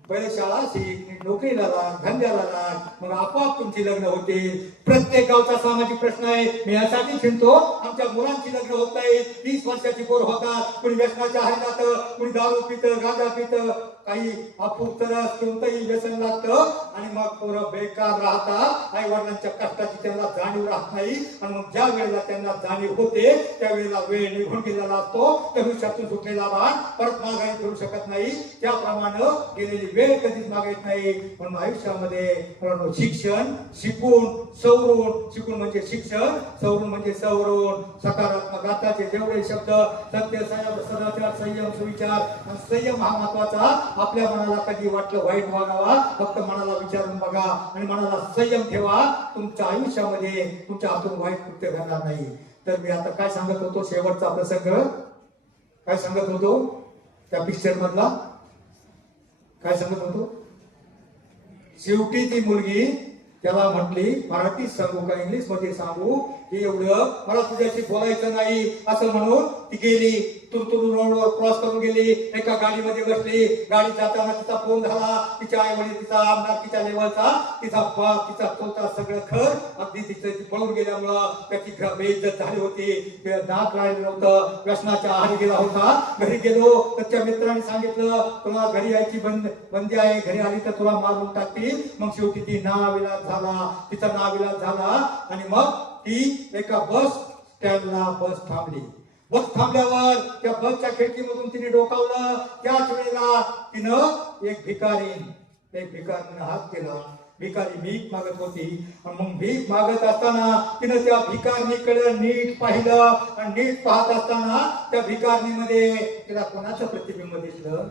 पहिले शाळा शिक, नोकरीला लाग, धंद्याला लाग, मग आपोआप तुमची लग्न होते. प्रत्येक गावचा सामाजिक प्रश्न आहे. मी यासाठी चिंतो, आमच्या मुलांची लग्न होत नाही. 30 वर्षाची पोर होतात. कुणी व्यसनाच्या आहारी जातं, कुणी दारू पितं, गांजा पितं, काही अपूर तरस कोणतंही व्यसन लागतं आणि मग पोरं बेकार राहतात. आई वडिलांच्या कष्टाची त्यांना जाणीव राहत नाही. आणि मग ज्या वेळेला त्यांना जाणीव होते त्यावेळेला वेळ निघून गेलेला असतो. त्या भविष्यातून सुटलेला बाण परत माघारी करू शकत नाही. त्याप्रमाणे गेलेली वेळ कधीच मागायत नाही. म्हणून आयुष्यामध्ये शिक्षण, शिकून म्हणजे शिक्षण, सवरून म्हणजे सवरून, सकारात्मक अर्थाचे जेवढे शब्द, सत्य, सदाचार, संयम, सुविचार आणि संयम हा महत्वाचा. आपल्या मनाला कधी वाटलं वाईट वागावा, फक्त मनाला विचारून बघा आणि मनाला संयम ठेवा. तुमच्या आयुष्यामध्ये तुमच्या हातून वाईट कृत्य घडणार नाही. तर मी आता काय सांगत होतो, शेवटचा प्रसंग काय सांगत होतो त्या पिक्चर मधला, काय सांगत होतो. शेवटी ती मुलगी त्याला म्हटली, मराठीत सांगू का इंग्लिश मध्ये सांगू, हे एवढं मला तुझ्याशी बोलायचं नाही असं म्हणून ती गेली. तुरतुरू रोडवर क्रॉस करून गेली. एका गाडीमध्ये बसली. गाडी जाताना तिचा फोन झाला. तिच्या आई वडील, तिचा आमदार, तिच्या लेवलचा, तिचा बाप, तिचा चौथा सगळं घर अगदी तिचं पळून गेल्यामुळं त्याची बेइज्जत झाली होती. दात राहिलं नव्हतं. व्यसनाच्या आहारी गेला होता. घरी गेलो तर त्या मित्राने सांगितलं, तुला घरी यायची बंदी आहे, घरी आली तर तुला मारून टाकतील. मग शेवटी ती नाविलाज झाला, तिचा नाविलाज झाला आणि मग ती एका बस स्टँडला बस थांबली. बस थांबल्यावर त्या बसच्या खिडकीमधून तिने डोकावलं. त्याच वेळेला तिनं एक भिकारीने हात केला. भिकारी भीक मागत होती. मग भीक मागत असताना तिनं त्या भिकारणीकडे नीट पाहिलं आणि नीट पाहत असताना त्या भिकारणीमध्ये तिला कोणाचं प्रतिबिंब दिसलं.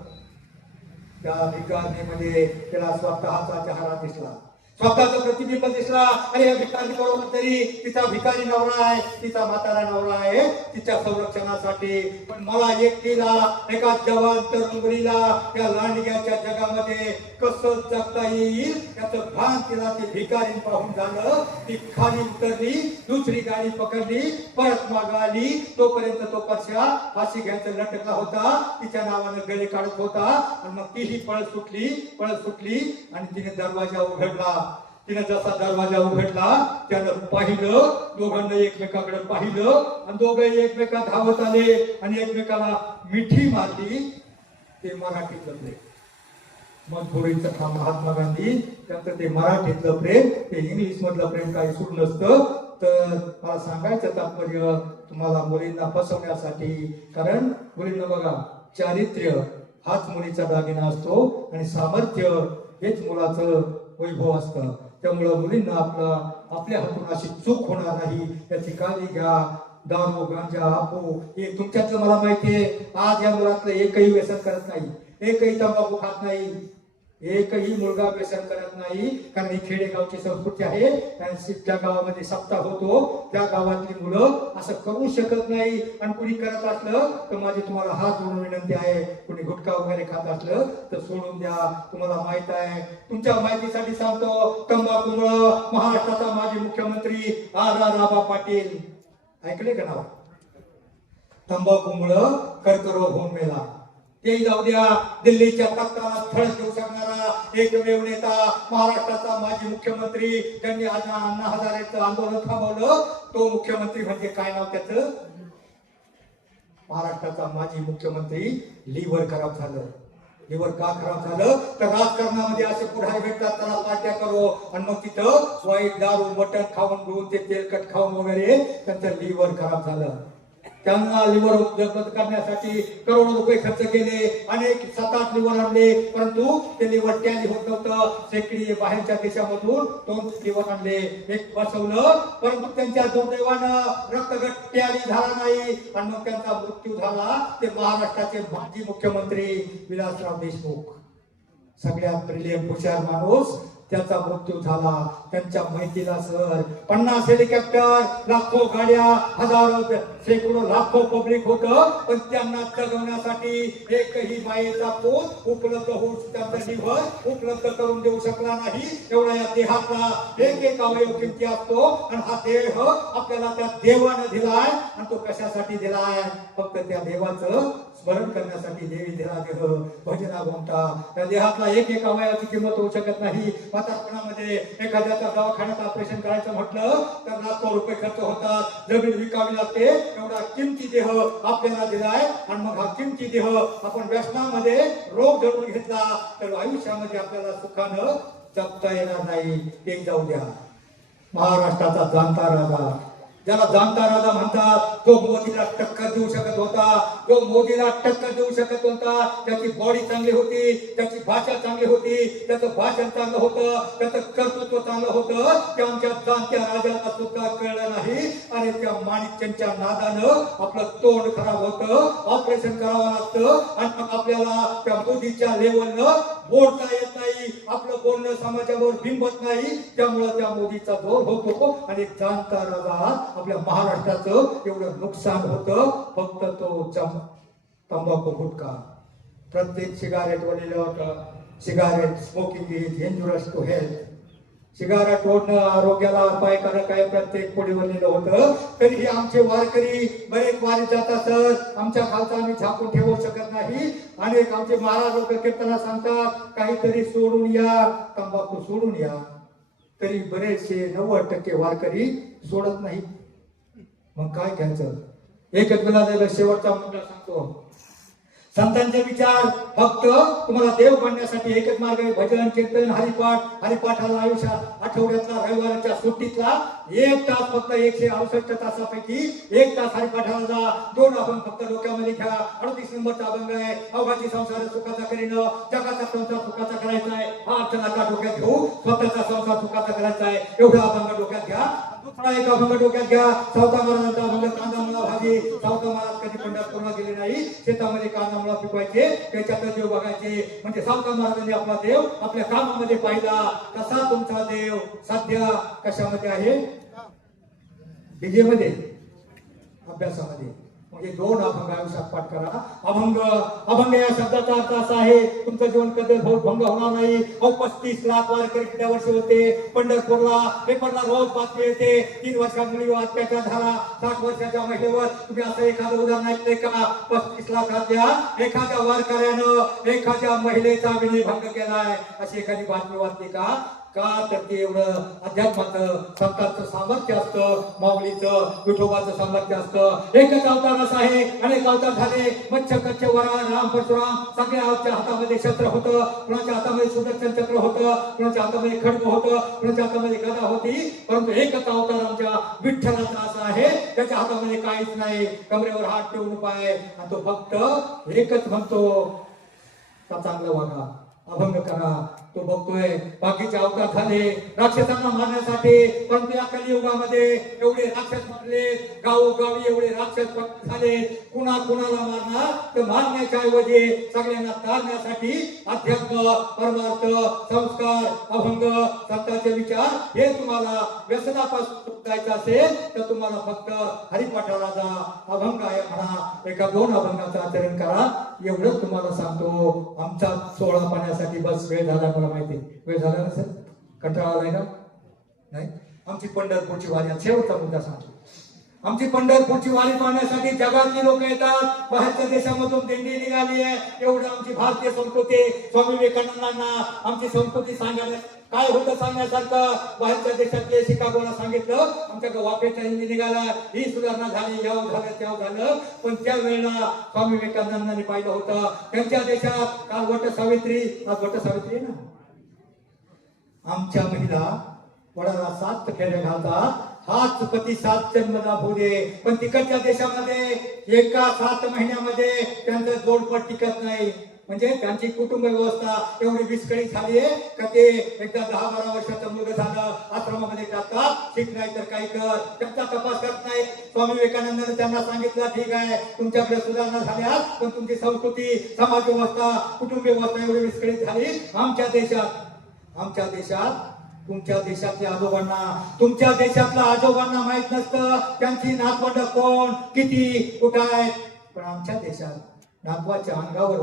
त्या भिकारणीमध्ये तिला स्वतःचा चेहरा दिसला, स्वतःचा प्रतिबिंब दिसला. अरे या भिकारी बरोबर तरी तिचा भिकारी नवरा आहे, तिचा म्हातारा नवरा आहे तिच्या संरक्षणासाठी. पण मला एकटीला, एका जवान तरुण मुलीला त्या लांडग्याच्या जगामध्ये कसं जगता येईल याचं भान तिला ते भिकारी पाहून झालं. ती खाली उतरली, दुसरी गाडी पकडली, परत मागे आली. तोपर्यंत तो परश्या फाशी घ्यायचा लटकला होता, तिच्या नावानं गळे काढत होता. आणि मग तीही पळत सुटली आणि तिने दरवाजा उघडला. तिने जसा दरवाजा उघडला त्यानं पाहिलं, दोघांना एकमेकाकडे पाहिलं आणि दोघे एकमेका धावत आले आणि एकमेकाला मिठी मारली. ते मराठीतलं प्रेम. मग थोडीचं काम महात्मा गांधी, त्यानंतर ते मराठीतलं प्रेम, ते इंग्लिश मधलं प्रेम काही सुरू नसतं. तर मला सांगायचं तात्पर्य तुम्हाला मुलींना फसवण्यासाठी, कारण मुलींना बघा, चारित्र्य हाच मुलीचा दागिना असतो आणि सामर्थ्य हेच मुलाचं वैभव असतं. त्यामुळं मुलींना आपल्या हातून अशी चूक होणार नाही याची काळजी घ्या. दारू, गांजा, आपो हे तुमच्यातलं मला माहितीये. आज या मुलातलं एकही व्यसन करत नाही, एकही तंबाखू खात नाही, एकही मुलगा व्यसन करत नाही. कारण ही खेडेगावची संस्कृती आहे. ज्या गावामध्ये सप्ताह होतो त्या गावातली मुलं असं करू शकत नाही. आणि कुणी करत असलं तर माझी तुम्हाला हात जोडून विनंती आहे, कुणी गुटखा वगैरे खात असलं तर सोडून द्या. तुम्हाला माहित आहे, तुमच्या माहितीसाठी सांगतो, तंबाखूमुळं महाराष्ट्राचा माजी मुख्यमंत्री आर.आर. आबा पाटील, ऐकले का नाव? तंबाखूमुळं कर्करोग होऊन मेला. ते जाऊ द्या, दिल्लीच्या तख्ताला थळ देऊ शकणारा एकमेव नेता, महाराष्ट्राचा माजी मुख्यमंत्री, ज्यांनी अण्णा हजारेचं आंदोलन थांबवलं, तो मुख्यमंत्री म्हणजे काय नाव त्याचं? महाराष्ट्राचा माजी मुख्यमंत्री. लिव्हर खराब झालं. लिव्हर का खराब झालं तर राजकारणामध्ये असे पुढारी भेटतात, त्याला पार्ट्या करो आणि मग तिथं वाईट दारू, मटण खाऊन घेऊन, ते तेलकट खाऊन वगैरे त्यांचं लिव्हर खराब झालं. त्यांना लिव्हर उपलब्ध करण्यासाठी करोडो रुपये खर्च केले, अनेक 7-8 लिव्हर आणले, परंतु ते लिव्हर टॅली होत नव्हतं. शेकडे बाहेरच्या देशामधून 2 लिव्हर आणले, एक बसवलं, परंतु त्यांच्या दुर्दैवानं रक्तगट टॅली झाला नाही आणि मग त्यांचा मृत्यू झाला. ते महाराष्ट्राचे माजी मुख्यमंत्री विलासराव देशमुख, सगळ्यात ब्रिलियंट हुशार माणूस, त्याचा मृत्यू झाला. त्यांच्या माहितीला सर 50 हेलिकॉप्टर, लाखो गाड्या, हजारो शेकडो लाखो पब्लिक होतं, पण त्यांना जगवण्यासाठी एकही मायेचा पोत उपलब्ध होऊ, त्यांचा निभर उपलब्ध करून देऊ शकला नाही. एवढा या देहातला एक अवयव किमती असतो आणि हा देह आपल्याला त्या देवानं दिलाय. आणि तो कशासाठी दिलाय? फक्त त्या देवाचं स्मरण करण्यासाठी देवी दिला देह. भजना घोमटा त्या देहातला एक अवयवाची किंमत होऊ शकत नाही. म्हातारपणामध्ये एखाद्याच्या दवाखान्यात ऑपरेशन करायचं म्हटलं तर लाखो रुपये खर्च होतात, जमीन विकावी लागते. एवढा किमती देह आपल्याला दिलाय आणि मग हा किमती देह आपण व्यसनामध्ये रोग जळून घेतला तर आयुष्यामध्ये आपल्याला सुखानं जगता येणार नाही. ते जाऊ द्या. महाराष्ट्राचा जाणता राजा, ज्याला जाणता राजा म्हणतात, तो मोदीला टक्कर देऊ शकत होता, जो मोदीला टक्कर देऊ शकत होता. त्याची बॉडी चांगली होती, त्याची भाषा चांगली होती, त्याचं भाषण चांगलं होतं, त्याचं कर्तृत्व चांगलं होतं. ते आमच्या जाणत्या राजाला सुद्धा कळलं नाही. आणि त्या माणिकच्या नादानं आपलं तोंड खराब होतं, ऑपरेशन करावं लागतं आणि मग आपल्याला त्या मोदीच्या लेवलनं बोलता येत नाही, आपलं बोलणं समाजावर बिंबत नाही. त्यामुळं त्या मोदीचा जोर होतो आणि जाणता राजा आपल्या महाराष्ट्राचं एवढं नुकसान होतं. फक्त तो तंबाखू गुटखा, प्रत्येक सिगारेट वळलेलं होतं. Cigarette smoking is dangerous to health. Cigarette ओढणं आरोग्याला अपायकारक आहे, प्रत्येक पुढे वळलेलं होतं. तरीही आमचे वारकरी बरेच वारीत जात असत, आमच्या खालचा आम्ही झाकून ठेवू शकत नाही. अनेक आमचे महाराज लोक कीर्तना सांगतात, काहीतरी सोडून या, तंबाखू सोडून या. तरी बरेचसे 90% वारकरी सोडत नाही. मग काय घ्यायचं? एकच वेळा द्यायला शेवटचा मुद्दा सांगतो. संतांचे विचार फक्त तुम्हाला देव बनण्यासाठी एकच मार्ग आहे, भजन कीर्तन हरिपाठ. हरिपाठाला आयुष्यात आठवड्यातला रविवारच्या सुट्टीतला 1 तास, फक्त 168 तासापैकी 1 तास हरिपाठाला जा. 2 अभंग फक्त डोक्यामध्ये घ्या. 38 नंबरचा अभंग आहे, अवघाची संसार सुखाचा करीनं, जगाचा संसार सुखाचा करायचा आहे. हा अर्थ नका डोक्यात घेऊ, स्वतःचा संसार सुखाचा करायचा आहे, एवढा अभंग डोक्यात घ्या. दुसरा एक अभंग डोक्यात घ्या, सावता महाराजांचा अभंग, कांदा मुळा भाजी. सावता महाराज कधी पंढरपूरला गेले नाही, शेतामध्ये कांदा मुळा पिकवायचे, त्याच्यात देव बघायचे. म्हणजे सावता महाराजांनी आपला देव आपल्या कामामध्ये पाहिला. कसा तुमचा देव सध्या कशामध्ये आहे? डीजे मध्ये, अभ्यासामध्ये. म्हणजे 2 अभंग आयुष्यात पाठ करा. अभंग या शब्दाचा अर्थ असा आहे, तुमचं जीवन कधी भंग होणार नाही. 35 लाख वारकरी त्या वर्षी होते पंढरपूरला. पेपरला रोज बातमी येते, 3 वर्षांपूर्वी अत्याचार झाला 60 वर्षाच्या महिलेवर. तुम्ही असं एखादं उदाहरण ऐकलंय का? 35 लाखातल्या एखाद्या वारकऱ्यानं एखाद्या महिलेचा विनयभंग केलाय, अशी एखादी बातमी वाचली का? का तर ते एवढं अध्यात्माचं संतांचं सामर्थ्य असतं, माऊलीचं विठोबाचं सामर्थ्य असतं. एकच अवतार असा आहे, अनेक अवतार झाले. मच्छ कच्छ वरान राम परशुराम, सगळ्याच्या हातामध्ये शस्त्र होतं. कुणाच्या हातामध्ये सुदर्शन चक्र होतं, कुणाच्या हातामध्ये खड्ग होतं, कुणाच्या हातामध्ये गदा होती. परंतु एकच अवतार आमच्या विठ्ठलाचा असा आहे, त्याच्या हातामध्ये काहीच नाही, कमरेवर हात ठेवून उपाय. आणि तो फक्त एकच म्हणतो, का चांगलं वागा, अभंग करा. तो बघतोय बाकीचे अवतार झाले राक्षसांना मारण्यासाठी, परंतु या कलियुगामध्ये एवढे राक्षस मारले, गावोगावी एवढे राक्षस झाले. कुणाला मारणार तर मारण्याच्या ऐवजी सगळ्यांना तारण्यासाठी अध्यात्म, परमार्थ, संस्कार, अभंग, संतांचे विचार हे तुम्हाला व्यसनापासून जायचं असेल तर तुम्हाला फक्त हरिपाठाला जा, अभंग आहे म्हणा, 1-2 अभंगाचं आचरण करा. एवढंच तुम्हाला सांगतो. आमचा 16 पाण्यासाठी बस वेळ झाला, मला माहिती वेळ झाला नसेल, कंटाळा आलाय का? नाही. आमची पंढरपूरची वारी, शेवटचा मुद्दा सांगतो. आमची पंढरपूरची वारी पाहण्यासाठी जगातली लोक येतात, बाहेरच्या देशामधून दिंडी निघाली आहे. एवढं आमची भारतीय संस्कृती, स्वामी विवेकानंदांना आमची संस्कृती सांगायला काय होतं सांगण्यासारखं. बाहेरच्या देशातले शिकागोला सांगितलं, आमच्या वाफेचा हिंदी निघाला, ही सुधारणा झाली, याव झालं त्याव झालं. पण त्या वेळेला स्वामी विवेकानंदांनी पाहिलं होतं त्यांच्या देशात काल वट सावित्री, आज वट सावित्री ना, आमच्या महिला वडाला 7 फेऱ्या घालतात. हाच पती 7 जन्मला होऊ दे, पण तिकडच्या देशामध्ये एका 7 महिन्यामध्ये त्यांचं जोडपट टिकत नाही. म्हणजे त्यांची कुटुंब व्यवस्था एवढी विस्कळीत झाली आहे का ते एकदा 10-12 वर्षाचं मुलगा झालं आश्रमामध्ये टाकतात, ठीक नाही तर काही कर, त्यांचा तपास करत नाही. स्वामी विवेकानंदांनी त्यांना सांगितलं, ठीक आहे तुमच्याकडे सुधारणा झाल्या, पण तुमची संस्कृती, समाज व्यवस्था, कुटुंब व्यवस्था एवढी विस्कळीत झाली. आमच्या देशात तुमच्या देशातल्या आजोबांना, तुमच्या तुमच्या आजोबांना माहित नसतं त्यांची नातवंड कोण, किती, कुठं आहेत. पण आमच्या देशात नातवाच्या अंगावर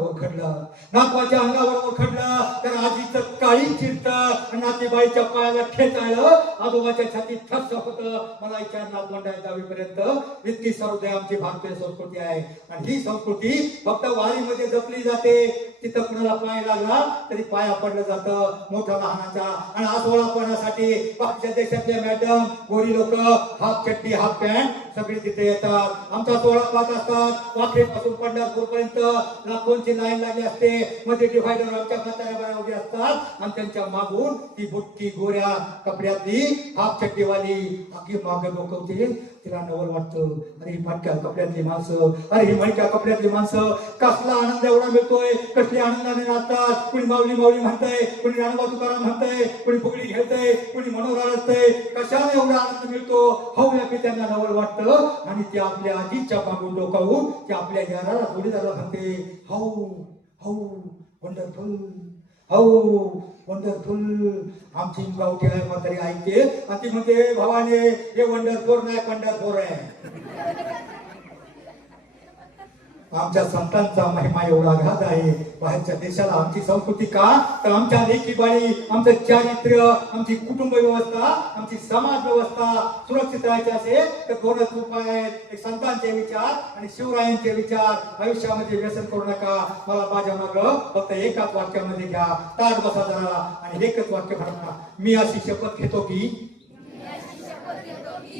ओखडलं तर आजीचं काळी चिरतं, नातीबाईच्या पायाला ठेचाळलं, आजोबाच्या छातीत ठस होतं. मला विचार नातवंड जावीपर्यंत इतकी सर्वदय आमची भारतीय संस्कृती आहे. आणि ही संस्कृती फक्त वारीमध्ये जपली जाते. तिथं कुणाला पाय लागला तरी पाया पडलं जातं मोठ्या लहानाच्या. आणि आसोळापणासाठी पाचच्या देशातले मॅडम, गोरी लोक हाफ चड्डी हाफ पॅन्ट सगळे तिथे येतात. आमचा सोहळा पाहत असतात. वाखेपासून पंढरपूरपर्यंत लाखोंची लाईन लागली असते. मध्ये डिव्हायडर आमच्या म्हाताऱ्या बाया उभी असतात आणि त्यांच्या मागून ती बुटकी गोऱ्या कपड्यातली हाफ चड्डीवाली अगदी माग डोकवते. तिला नवल वाटतं, अरे ही फाटक्या कपड्यातली माणसं, अरे ही मणक्या कपड्यातली माणसं, कसला आनंद एवढा मिळतोय, कसली आनंदाने नाचतात. कुणी माऊली माऊली म्हणतंय, कुणी ज्ञानोबा तुकाराम म्हणतंय, कुणी फुगडी घेतंय, कुणी मनोरा रचतंय. कशाने एवढा आनंद मिळतो, हव्यापी त्यांना नवल वाटतं. आणि ते आपल्या आजीच्या मागून डोकावून ते आपल्या याराला जोडीदाराला म्हणते, how how wonderful, how wonderful. आमची गावठी आहे म्हातारी ऐकते आणि ती म्हणते, भावाने हे वंडरफोर नाही पंढरपूर आहे. आमच्या संतांचा महिमा एवढा अगाध आहे. बाहेरच्या देशाला आमची संस्कृती का, तर आमच्या लेखीबाळी, आमचं चारित्र्य, आमची कुटुंब व्यवस्था, आमची समाज व्यवस्था सुरक्षित राहायची असेल तर दोनच उपाय आहेत. एक संतांचे विचार आणि शिवरायांचे विचार. आयुष्यामध्ये व्यसन करू नका. मला माझ्या मागं फक्त एकाच वाक्यामध्ये घ्या, ताट बसा जरा आणि एकच वाक्य म्हणा, मी अशी शपथ घेतो की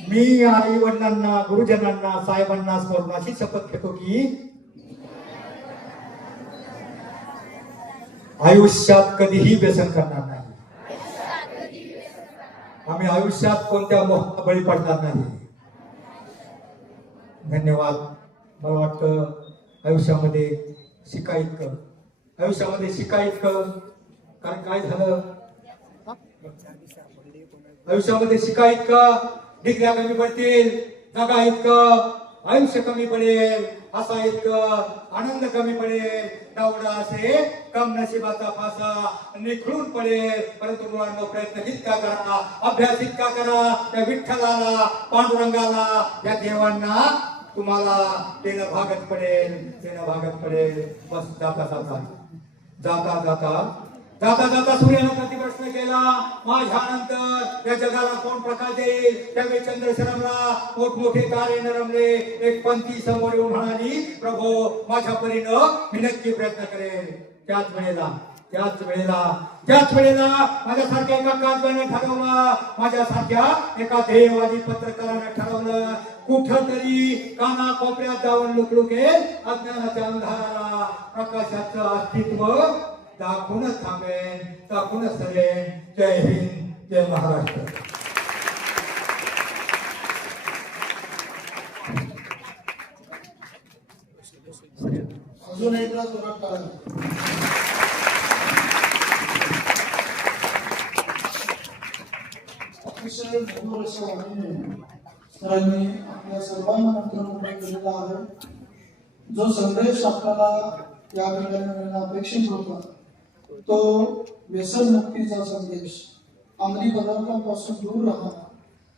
मी आई वडिलांना, गुरुजनांना, साहेबांना स्मरून अशी शपथ घेतो की आयुष्यात कधीही व्यसन करणार नाही. आम्ही आयुष्यात कोणत्या मोहाला बळी पडणार नाही. धन्यवाद. मला वाटतं आयुष्यामध्ये शिकायत कारण काय झालं, आयुष्यामध्ये शिकायत का, डिग्र्या कमी पडतील, जगा इतकं आयुष्य कमी पडेल, असा इतकं आनंद कमी पडेल. दावडा असे कम नशिबाचा फासा निखळून पडेल. परंतु मुलांनो प्रयत्न इतका करा, अभ्यास इतका करा, त्या विठ्ठलाला, पांडुरंगाला, या देवांना तुम्हाला देणं भागत पडेल. बस जाता जाता सूर्यानं प्रतिप्रश्न केला, माझ्यानंतर या जगाला कोण प्रकाश देईल. त्यावेळी चंद्र शरमला, मोठमोठे तारे नरमले. एक पंथी समोर येऊन म्हणाली, प्रभो माझ्या परीनं मी नक्की प्रयत्न करेल. त्याच वेळेला माझ्यासारख्या एका काजव्याने ठरवलं, माझ्यासारख्या एका ध्येयवादी पत्रकाराने ठरवलं, कुठंतरी काना कोपऱ्यात जाऊन लुकलुकेल अज्ञानाच्या अंधाराला प्रकाशाचं अस्तित्व दाखवूनच थांबेन, दाखवूनच सरेन. जय हिंद, जय महाराष्ट्र. अजून एकदा जोरात टाळा. अतिशय मधुर अशा वाणीने सरांनी आपल्या सर्वांना मंत्रमुग्ध केलेला आहे. जो संदेश आपल्याला या ठिकाणी मिळणं अपेक्षित होता तो व्यसनमुक्तीचा संदेश, अंमली पदार्थांपासून दूर राहा,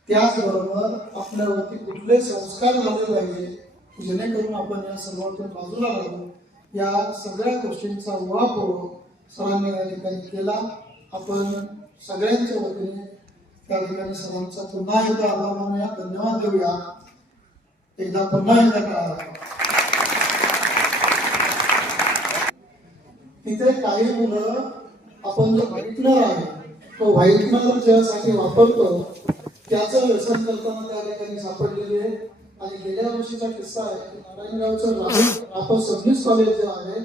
त्याचबरोबर आपल्यावरती कुठले संस्कार झाले पाहिजे जेणेकरून आपण या सर्वातून बाजूला राहू, या सगळ्या गोष्टींचा उहापोह सरांनी या ठिकाणी केला. आपण सगळ्यांच्या वतीने त्या ठिकाणी सरांचा पुन्हा एकदा आभार मानूया, धन्यवाद देऊया. एकदा पुन्हा एकदा करा. तिथे काही मुलं आपण जो व्हाईटनर आहे तो व्हाईटनर ज्यासाठी वापरतो त्याचं व्यसन करताना त्या ठिकाणी सापडलेले आहे. आणि गेल्या वर्षीचा किस्सा आहे की नारायणगावचं रापा सबनीस कॉलेज जे आहे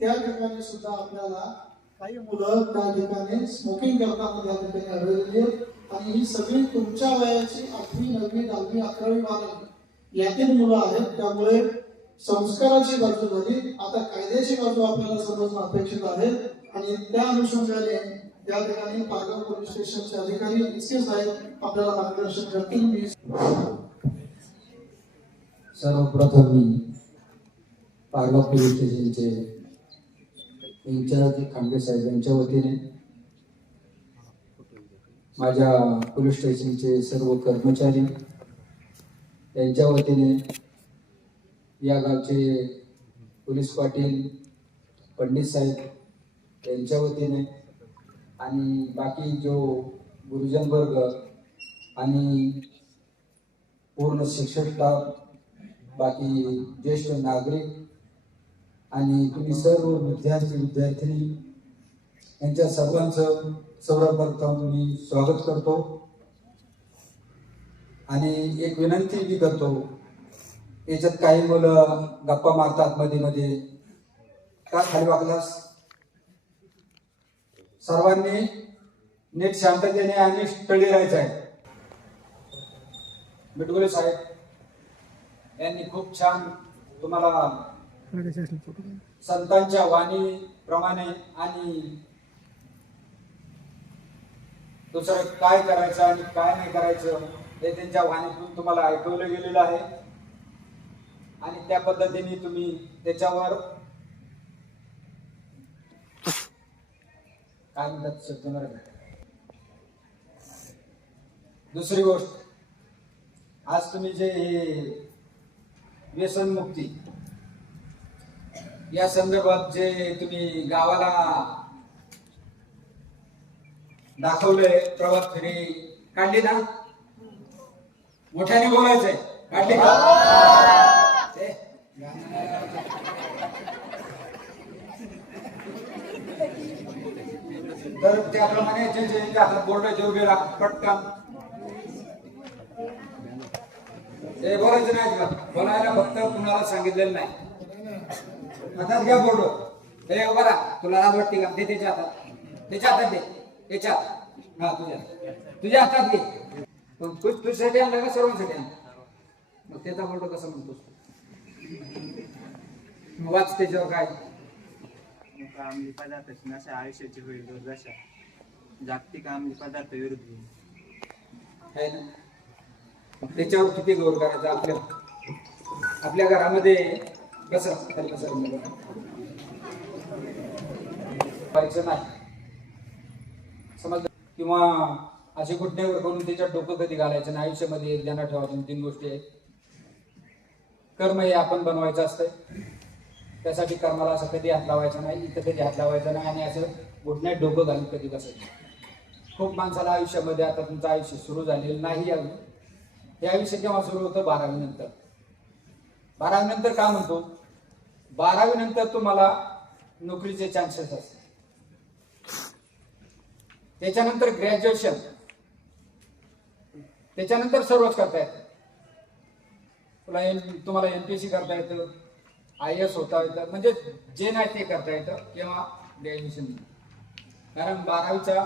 त्या ठिकाणी सुद्धा आपल्याला काही मुलं त्या ठिकाणी स्मोकिंग करताना त्या ठिकाणी आढळलेली आहेत. आणि ही सगळी तुमच्या वयाची 8वी 9वी 10वी 11वी 12वी यातील मुलं आहेत. त्यामुळे संस्काराची बाजू झाली, आता कायद्याची बाजू आपल्याला समजणं अपेक्षित आहे. आणि त्या अनुषंगाने या ठिकाणी पारगाव पोलीस स्टेशनचे अधिकारी इतके साहेब आपल्याला मार्गदर्शन करतील. मी सर्वप्रथम मी पारगाव पोलीस स्टेशनचे इंचार्ज खांबे साहेब यांच्या वतीने, माझ्या पोलीस स्टेशनचे सर्व कर्मचारी यांच्या वतीने, या गावचे पोलीस पाटील पंडित साहेब यांच्या वतीने आणि बाकी जो गुरुजन वर्ग आणि पूर्ण शिक्षक स्टाफ, बाकी ज्येष्ठ नागरिक आणि तुम्ही सर्व विद्यार्थी यांच्या सर्वांचं सर्वप्रथम मी स्वागत करतो. आणि एक विनंती मी करतो, याच्यात काही मुलं गप्पा मारतात मध्ये मध्ये, का खाली वागलास? सर्वांनी नीट शांततेने आणि स्टडी राहायचं आहे. बिटगुले साहेब यांनी खूप छान तुम्हाला संतांच्या वाणी प्रमाणे आणि दुसरं काय करायचं आणि काय नाही करायचं हे त्यांच्या वाणीतून तुम्हाला ऐकवलं गेलेलं आहे. आणि त्या पद्धतीने तुम्ही त्याच्यावर काय म्हणतात शब्द. दुसरी गोष्ट, आज तुम्ही जे व्यसनमुक्ती या संदर्भात जे तुम्ही गावाला दाखवलंय, प्रभात फेरी काढली ना, मोठ्याने बोलायचंय, काढली का? तर त्याप्रमाणे जे जे हातात बोर्ड आहे ते उभे राहा पटकन. ते बोलायचं नाही का? बोलायला फक्त कुणाला सांगितलेलं नाही. हातात घ्या बोर्ड, हे उभा राहा. तुला लाज वाटते का? ते त्याच्या हातात दे, त्याच्या हा तुझ्या हातात घे. तुझ्यासाठी आणलं का सर्वांसाठी आणलं? मग त्याचा बोर्ड कसं म्हणतोस? वाच त्याच्यावर काय. अंमली पदार्थाची नशा आयुष्याची होईल दुर्दशा, जागतिक अंमली पदार्थ विरुद्ध आहे ना. त्याच्यावर किती गौर करायचा? आपल्या घरामध्ये कसं व्हायचं नाही समज, किंवा अशी कुठल्यावर करून त्याच्यात डोकं कधी घालायचं नाही. आयुष्यामध्ये एक ध्यानात ठेवा 2-3 गोष्टी आहेत. कर्म हे आपण बनवायचं असतं, त्यासाठी कर्माला असं कधी हात लावायचा नाही, इथं कधी हात लावायचा नाही आणि असं घुटण्यात डोकं घालून कधी बसायचं. खूप माणसाला आयुष्यामध्ये, आता तुमचं आयुष्य सुरू झालेलं नाही अजून, हे आयुष्य केव्हा सुरू होतं? 12वी नंतर. 12वी नंतर का म्हणतो? 12वी नंतर तुम्हाला नोकरीचे चान्सेस असतात. त्याच्यानंतर ग्रॅज्युएशन, त्याच्यानंतर सर्वच करता येतं. तुम्हाला MPSC करता येतं, IAS होता येतं, म्हणजे जे नाही ते करता येतं किंवा ग्रॅज्युएशन. कारण 12वीचा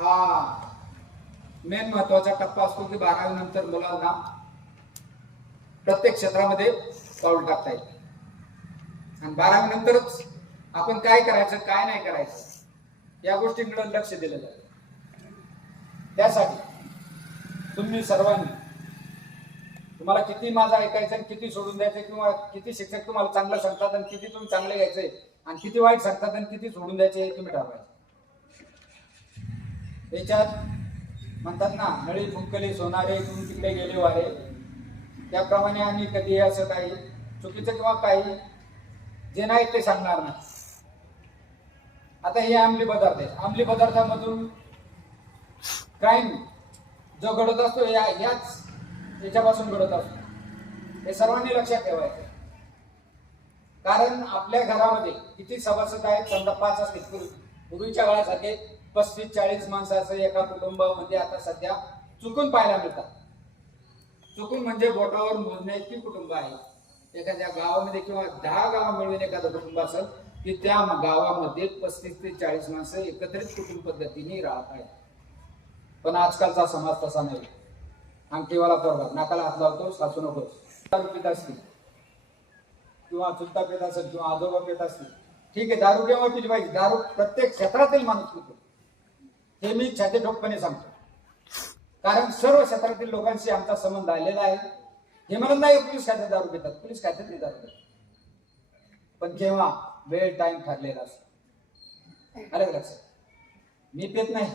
हा मेन महत्वाचा टप्पा असतो की 12वी नंतर मुलांना प्रत्येक क्षेत्रामध्ये पाऊल टाकता येतं. आणि 12वी नंतरच आपण काय करायचं काय नाही करायचं या गोष्टींकडे लक्ष दिलं जातं. त्यासाठी तुम्ही सर्वांनी, तुम्हाला किती माझं ऐकायचं आणि किती सोडून द्यायचं, किंवा किती शिक्षक तुम्हाला चांगलं सांगतात आणि किती तुम्ही चांगले घ्यायचे आणि किती वाईट सांगतात आणि किती सोडून द्यायचे हे तुम्ही ठरवायचं. त्याच्यात म्हणतात ना, नळी फुंकली सोनारे तुम्ही तिकडे गेले वारे, त्याप्रमाणे आम्ही कधी असं काही चुकीचं किंवा काही जे नाही ते सांगणार नाही. आता हे अंमली पदार्थ आहे. अंमली पदार्थामधून क्राईम जो घडत असतो याच याच्यापासून घडत असतो. हे सर्वांनी लक्षात ठेवायचं. कारण आपल्या घरामध्ये किती सभासद आहेत? समजा 5 असतील. पूर्वीच्या काळासारखे 35-40 माणसं असं एका कुटुंबामध्ये आता सध्या चुकून पाहायला मिळतात. चुकून म्हणजे बोटावर मोजण्या इतकी कुटुंब आहे. एखाद्या गावामध्ये किंवा 10 गाव मिळून एखादं कुटुंब असेल की त्या गावामध्ये 35 ते 40 माणसं एकत्रित कुटुंब पद्धतीने राहत आहेत. पण आजकालचा समाज तसा नाही. अंगठीवाला पोरगा नाकाला हात लावतो, सासू नको. दारू पित असतील किंवा चुलता पित असेल किंवा आजोबा पित असतील, ठीक आहे, दारू केव्हा पिली पाहिजे? दारू प्रत्येक क्षेत्रातील माणूस पितो, हे मी छाती ठोकपणे सांगतो. कारण सर्व क्षेत्रातील लोकांशी आमचा संबंध आलेला आहे. हे म्हणत नाही पोलीस खात्यात दारू पितात, पोलीस खात्यात दारू पितात, पण केव्हा वेळ टाइम ठरलेला असतो. आलं का लक्षात? मी पेत नाही,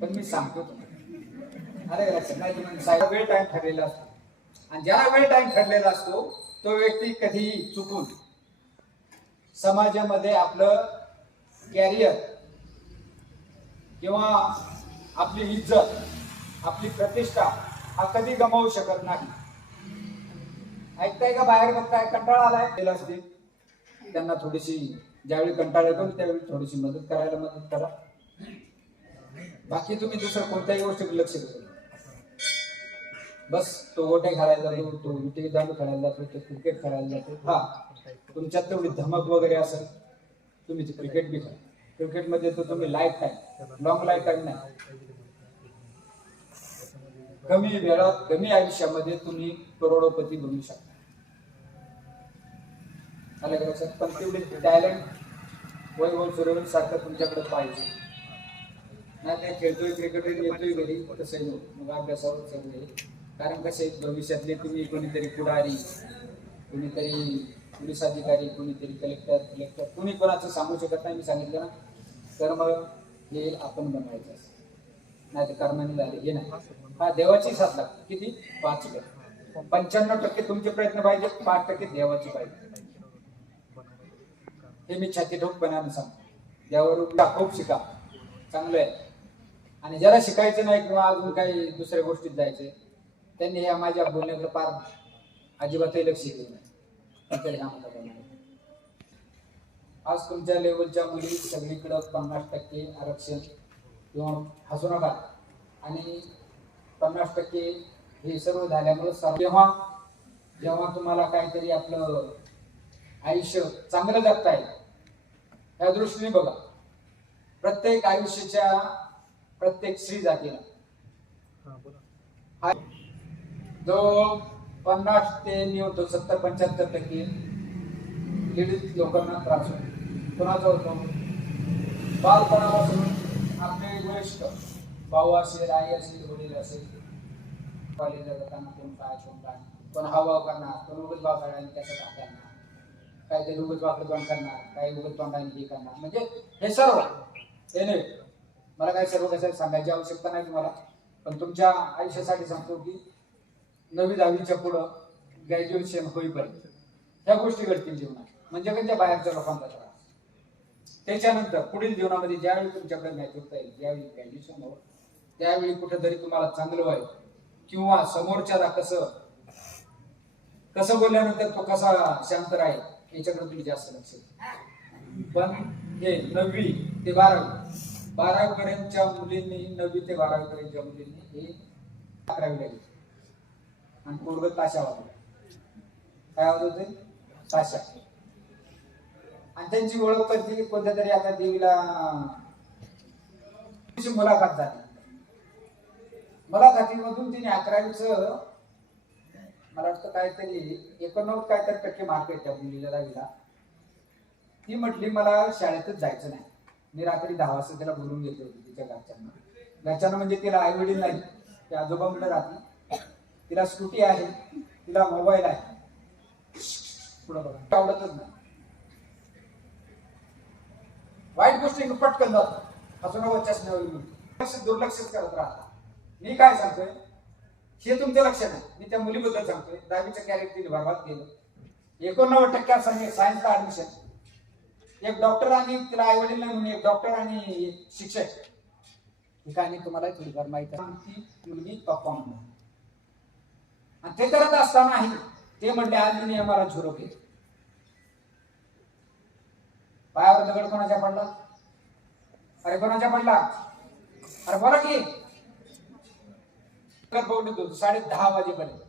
पण मी सांगतो तुम्हाला. आलं का लक्षात? नाही तुम्ही साहेब, वेळ टाइम ठरलेला असतो, आणि ज्याला वेळ टाइम ठरलेला असतो तो व्यक्ती कधीही चुकून समाजामध्ये आपलं कॅरियर किंवा आपली इज्जत, आपली प्रतिष्ठा हा कधी गमावू शकत नाही. ऐकताय का? बाहेर बघताय, कंटाळा आलाय असते, त्यांना थोडीशी ज्यावेळी कंटाळा येतो त्यावेळी थोडीशी मदत करायला मदत करा. बाकी तुम्ही दुसरं कोणत्याही गोष्टीकडे लक्ष देतो. बस तो गोटे खेळायला जातो, तो विटी दांडू खेळायला जातो, तो क्रिकेट खेळायला जातो. हा, तुमच्यात तेवढी धमक वगैरे असेल, तुम्ही ते क्रिकेट बी खेळा. क्रिकेटमध्ये तर तुम्ही life time, long life time नाही, कमी वेळात कमी आयुष्यामध्ये तुम्ही करोडोपती बनू शकता. आलं का लक्षात? पण तेवढे टॅलेंट वैभव सूर्यवंशी सारखं तुमच्याकडे पाहिजे. नाही ते खेळतोय क्रिकेट येतोय घरी तसं मग अभ्यासावर सगळे. कारण कसे भविष्यातले तुम्ही कोणीतरी पुढारी, कोणीतरी पोलीस अधिकारी, कोणीतरी कलेक्टर कोणी कोणाचं सांगू शकत नाही. मी सांगितलं ना, कर्म येईल आपण बनवायचं असं, नाही तर कर्माने झाले हे नाही. हा देवाची साथ लागते. किती? 5%. 95% तुमचे प्रयत्न पाहिजे, 5% देवाची पाहिजे. हे मी छाती ठोकपणाने सांगतो. यावर खूप शिका, चांगलं आहे. आणि ज्याला शिकायचं नाही किंवा अजून काही दुसऱ्या गोष्टीत जायचंय, त्यांनी ह्या माझ्या बोलण्याकडे फार अजिबातही लक्ष दिलं नाही. आज तुमच्या लेवलच्या मुली सगळीकडं 50% आरक्षण किंवा हसू नका, आणि 50% हे सर्व झाल्यामुळे जेव्हा तुम्हाला काहीतरी आपलं आयुष्य चांगलं जगता येईल या दृष्टीने बघा. प्रत्येक आयुष्याच्या प्रत्येक स्त्री जातीला जो 50 ते 70-75% लेडीज लोकांना त्रास होतो. कोणाचा होतो? बालपणापासून आपले वरिष्ठ भाऊ असेल, आई असेल, वडील असेल, कॉलेजला जाताना कोण काय कोण हावभाव करणार, कोण उगाच भाव काढायला त्याचा भाग करणार, काहीतरी उगाच वाकडं तोंड करणार, काही उगाच तोंडाने हे करणार. म्हणजे हे सर्व हे नाही. मला काही सर्व कशाला सांगायची आवश्यकता नाही तुम्हाला, पण तुमच्या आयुष्यासाठी सांगतो की 9वी-10वीच्या पुढं ग्रॅज्युएशन होईपर्यंत ह्या गोष्टी घडतील जीवनात. म्हणजे म्हणजे बाहेरच्या लोकांचा त्रास. त्याच्यानंतर पुढील जीवनामध्ये ज्यावेळी तुमच्याकडे मॅच्युरिटी येईल, ज्यावेळी ग्रॅज्युएशन होईल, त्यावेळी कुठेतरी तुम्हाला चांगलं व्हायला किंवा समोरच्याला कसं बोलल्यानंतर तो कसा शांत राहील याच्याकडे तुम्ही जास्त लक्ष द्या. पण हे 9वी ते 12वी पर्यंतच्या मुलींनी, 9वी ते 12वी पर्यंतच्या मुलींनी हे 11वी लागली आणि पोरगं ताशा वाजवला. काय वाजवते? ताशा. आणि त्यांची ओळख कधी कोणत्या तरी आता देवीला मुलाखत झाली. मुलाखतीमधून तिने 11वीचं मला वाटतं काहीतरी 89 काहीतरी टक्के मार्क आहेत त्या मुलीला, 10वीला. ती म्हटली मला शाळेतच जायचं नाही. मी रात्री 10 वाजता तिला बोलून घेतली होती तिच्या घरच्यांना म्हणजे तिला आई वडील नाही, ते आजोबा मुलं राहते, तिला स्कूटी आहे, तिला मोबाईल आहे, पुढं बघा आवडतच नाही. वाईट गोष्टी पटकन जातो असं न चष्म्यावर दुर्लक्षच करत राहता. मी काय सांगतोय हे तुमचं लक्ष नाही. मी त्या मुलीबद्दल सांगतोय. 10वीचं कॅरेक्टर तिने बरबाद केलं. 89% सायन्सला ऍडमिशन. एक डॉक्टर आणि तिला आई वडील नाही म्हणून एक डॉक्टर आणि एक शिक्षक. ही कहाणी तुम्हाला थोडीफार माहिती आहे. ती मुलगी पप्पा म्हणून आणि ते करत असताना ते म्हटले आज मी आम्हाला झुरो केली. पायावर दगड कोणाच्या पडला? अरे कोणाच्या पडला? अरे बोला की. बघून होतो 10:30 वाजेपर्यंत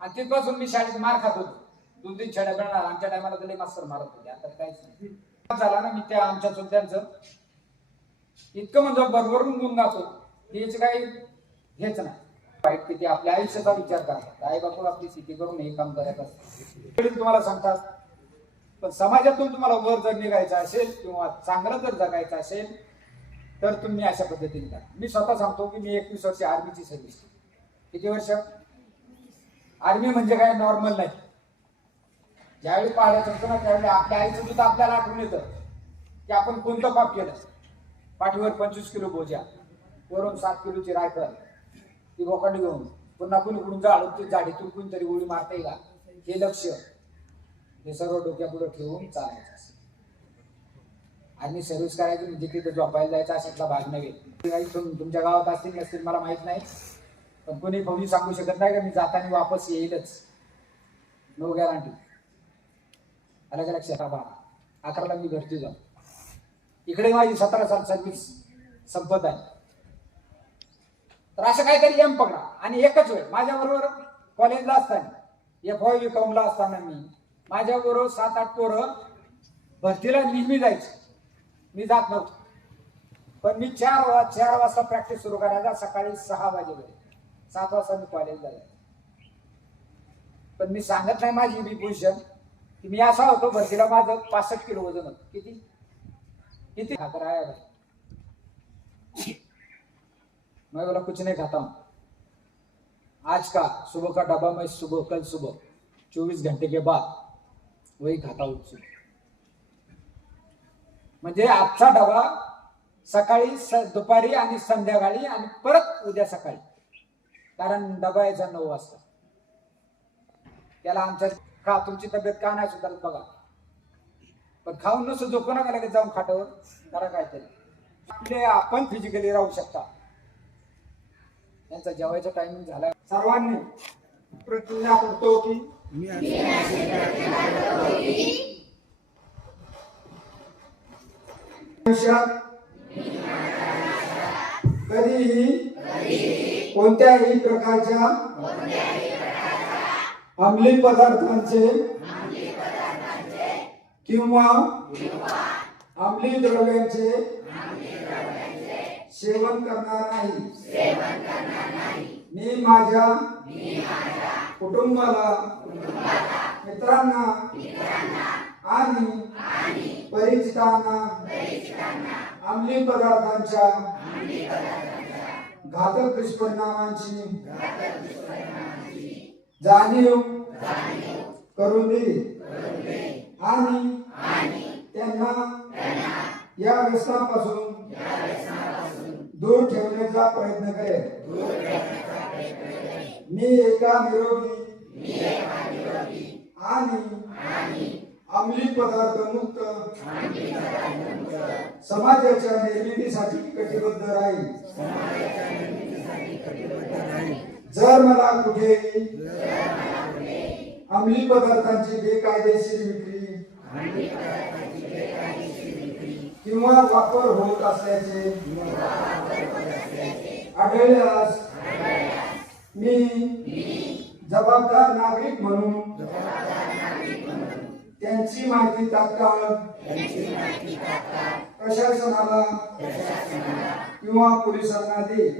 आणि तिथपासून मी शाळेत मार खात होतो. 2-3 छड्या मिळणार. आमच्या टायमाला तर मास्तर मारत होते. आता काहीच नाही झाला ना. मी त्या आमच्या चुलत्यांचं इतकं म्हणजे भरभरून गुण गातो हेच काही हेच नाही. वाईट किती आपल्या आयुष्याचा विचार करतात, आई बापू आपली शेती करून हे काम करत असतात, तुम्हाला सांगतात. पण समाजातून तुम्हाला वर जर निघायचं असेल किंवा चांगलं जर जगायचं असेल तर तुम्ही अशा पद्धतीने करा. मी स्वतः सांगतो की मी 21 वर्ष आर्मीची सर्व्हिस. किती वर्ष? आर्मी म्हणजे काय नॉर्मल नाही. ज्यावेळी पाहायचं होतं ना त्यावेळी आपल्या आईचं दूध आपल्याला आठवून येतं की आपण कोणतं पाप केलं. पाठीवर 25 किलो बोजा, वरून 7 किलोची रायफल, ती बोकांडी घेऊन पुन्हा कुणी जाळून ती झाडीतून कुणीतरी उडी मारते का, हे लक्ष हे सर्व डोक्यापुढे ठेवून चालायचं असं. आणि सर्व्हिस करायची म्हणजे तिथे झोपायला जायचा अशातला भाग नव्हे. तुमच्या गावात असतील नसतील मला माहित नाही, पण कोणी फौजी सांगू शकत नाही का मी जाताना वापस येईलच. No guarantee. अलग लक्षात 11ला मी घरची जाऊ. इकडे माझी 17 साल सर्व्हिस संपत आहे. तर असं काहीतरी एम पकडा. आणि एकच वेळ माझ्याबरोबर कॉलेजला असताना FOI कॉमला असताना माझ्याबरोबर 7-8 पोरं भरतीला नेहमी जायचं. मी जात नव्हतो, पण मी 4 वाजता प्रॅक्टिस सुरू करायचा. सकाळी 6 वाजेपर्यंत 7 वाजता मी कॉलेजला जायचो. पण मी सांगत नाही माझी बी पोझिशन की मी असा होतो भरतीला माझं 65 किलो वजन होतं. किती खाकर आया भाई, मैं बोला कुछ नहीं खाता हूं. आज का सुबह का डब्बा मैं कल सुबह 24 घंटे के बाद वही खाता हूं. म्हणजे आजचा डबा सकाळी, दुपारी आणि संध्याकाळी आणि परत उद्या सकाळी. कारण डबा यायचा 9 वाजता. त्याला आमच्या का तुमची तब्येत का नाही सुधारत बघा. पण खाऊन नुसतं झोपू नका लगेच जाऊन खाटावर करा काहीतरी. आपले आपण फिजिकली राहू शकता. त्यांचा जेवायचा टायमिंग झाला. सर्वांनी प्रतिज्ञा करतो की कधीही कोणत्याही प्रकारच्या अंमली पदार्थांचे किंवा अंमली द्रव्यांचे सेवन करणार नाही. मी माझ्या कुटुंबाला, मित्रांना आणि परिचितांना अंमली पदार्थांच्या घातक दुष्परिणामांची जाणीव करून दिली आणि त्यांना या व्यसनापासून दूर ठेवण्याचा प्रयत्न करेल. मी एका निरोगी आणि अंमली पदार्थ मुक्त समाजाच्या निर्मितीसाठी कटिबद्ध राहील. जर मला कुठेही अंमली पदार्थांची बेकायदेशीर विक्री किंवा वापर होत असल्याचे आढळल्यास मी जबाबदार नागरिक म्हणून त्यांची माहिती तात्काळ प्रशासनाला किंवा पोलिसांना देईल.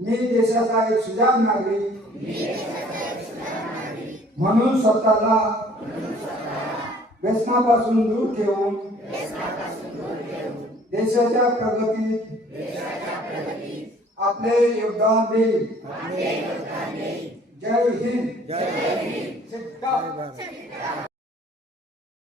मी देशाचा एक सुजाण नागरिक म्हणून स्वतःला व्यसनापासून दूर ठेवून देशाच्या प्रगतीत आपले योगदान देईल. जय हिंद.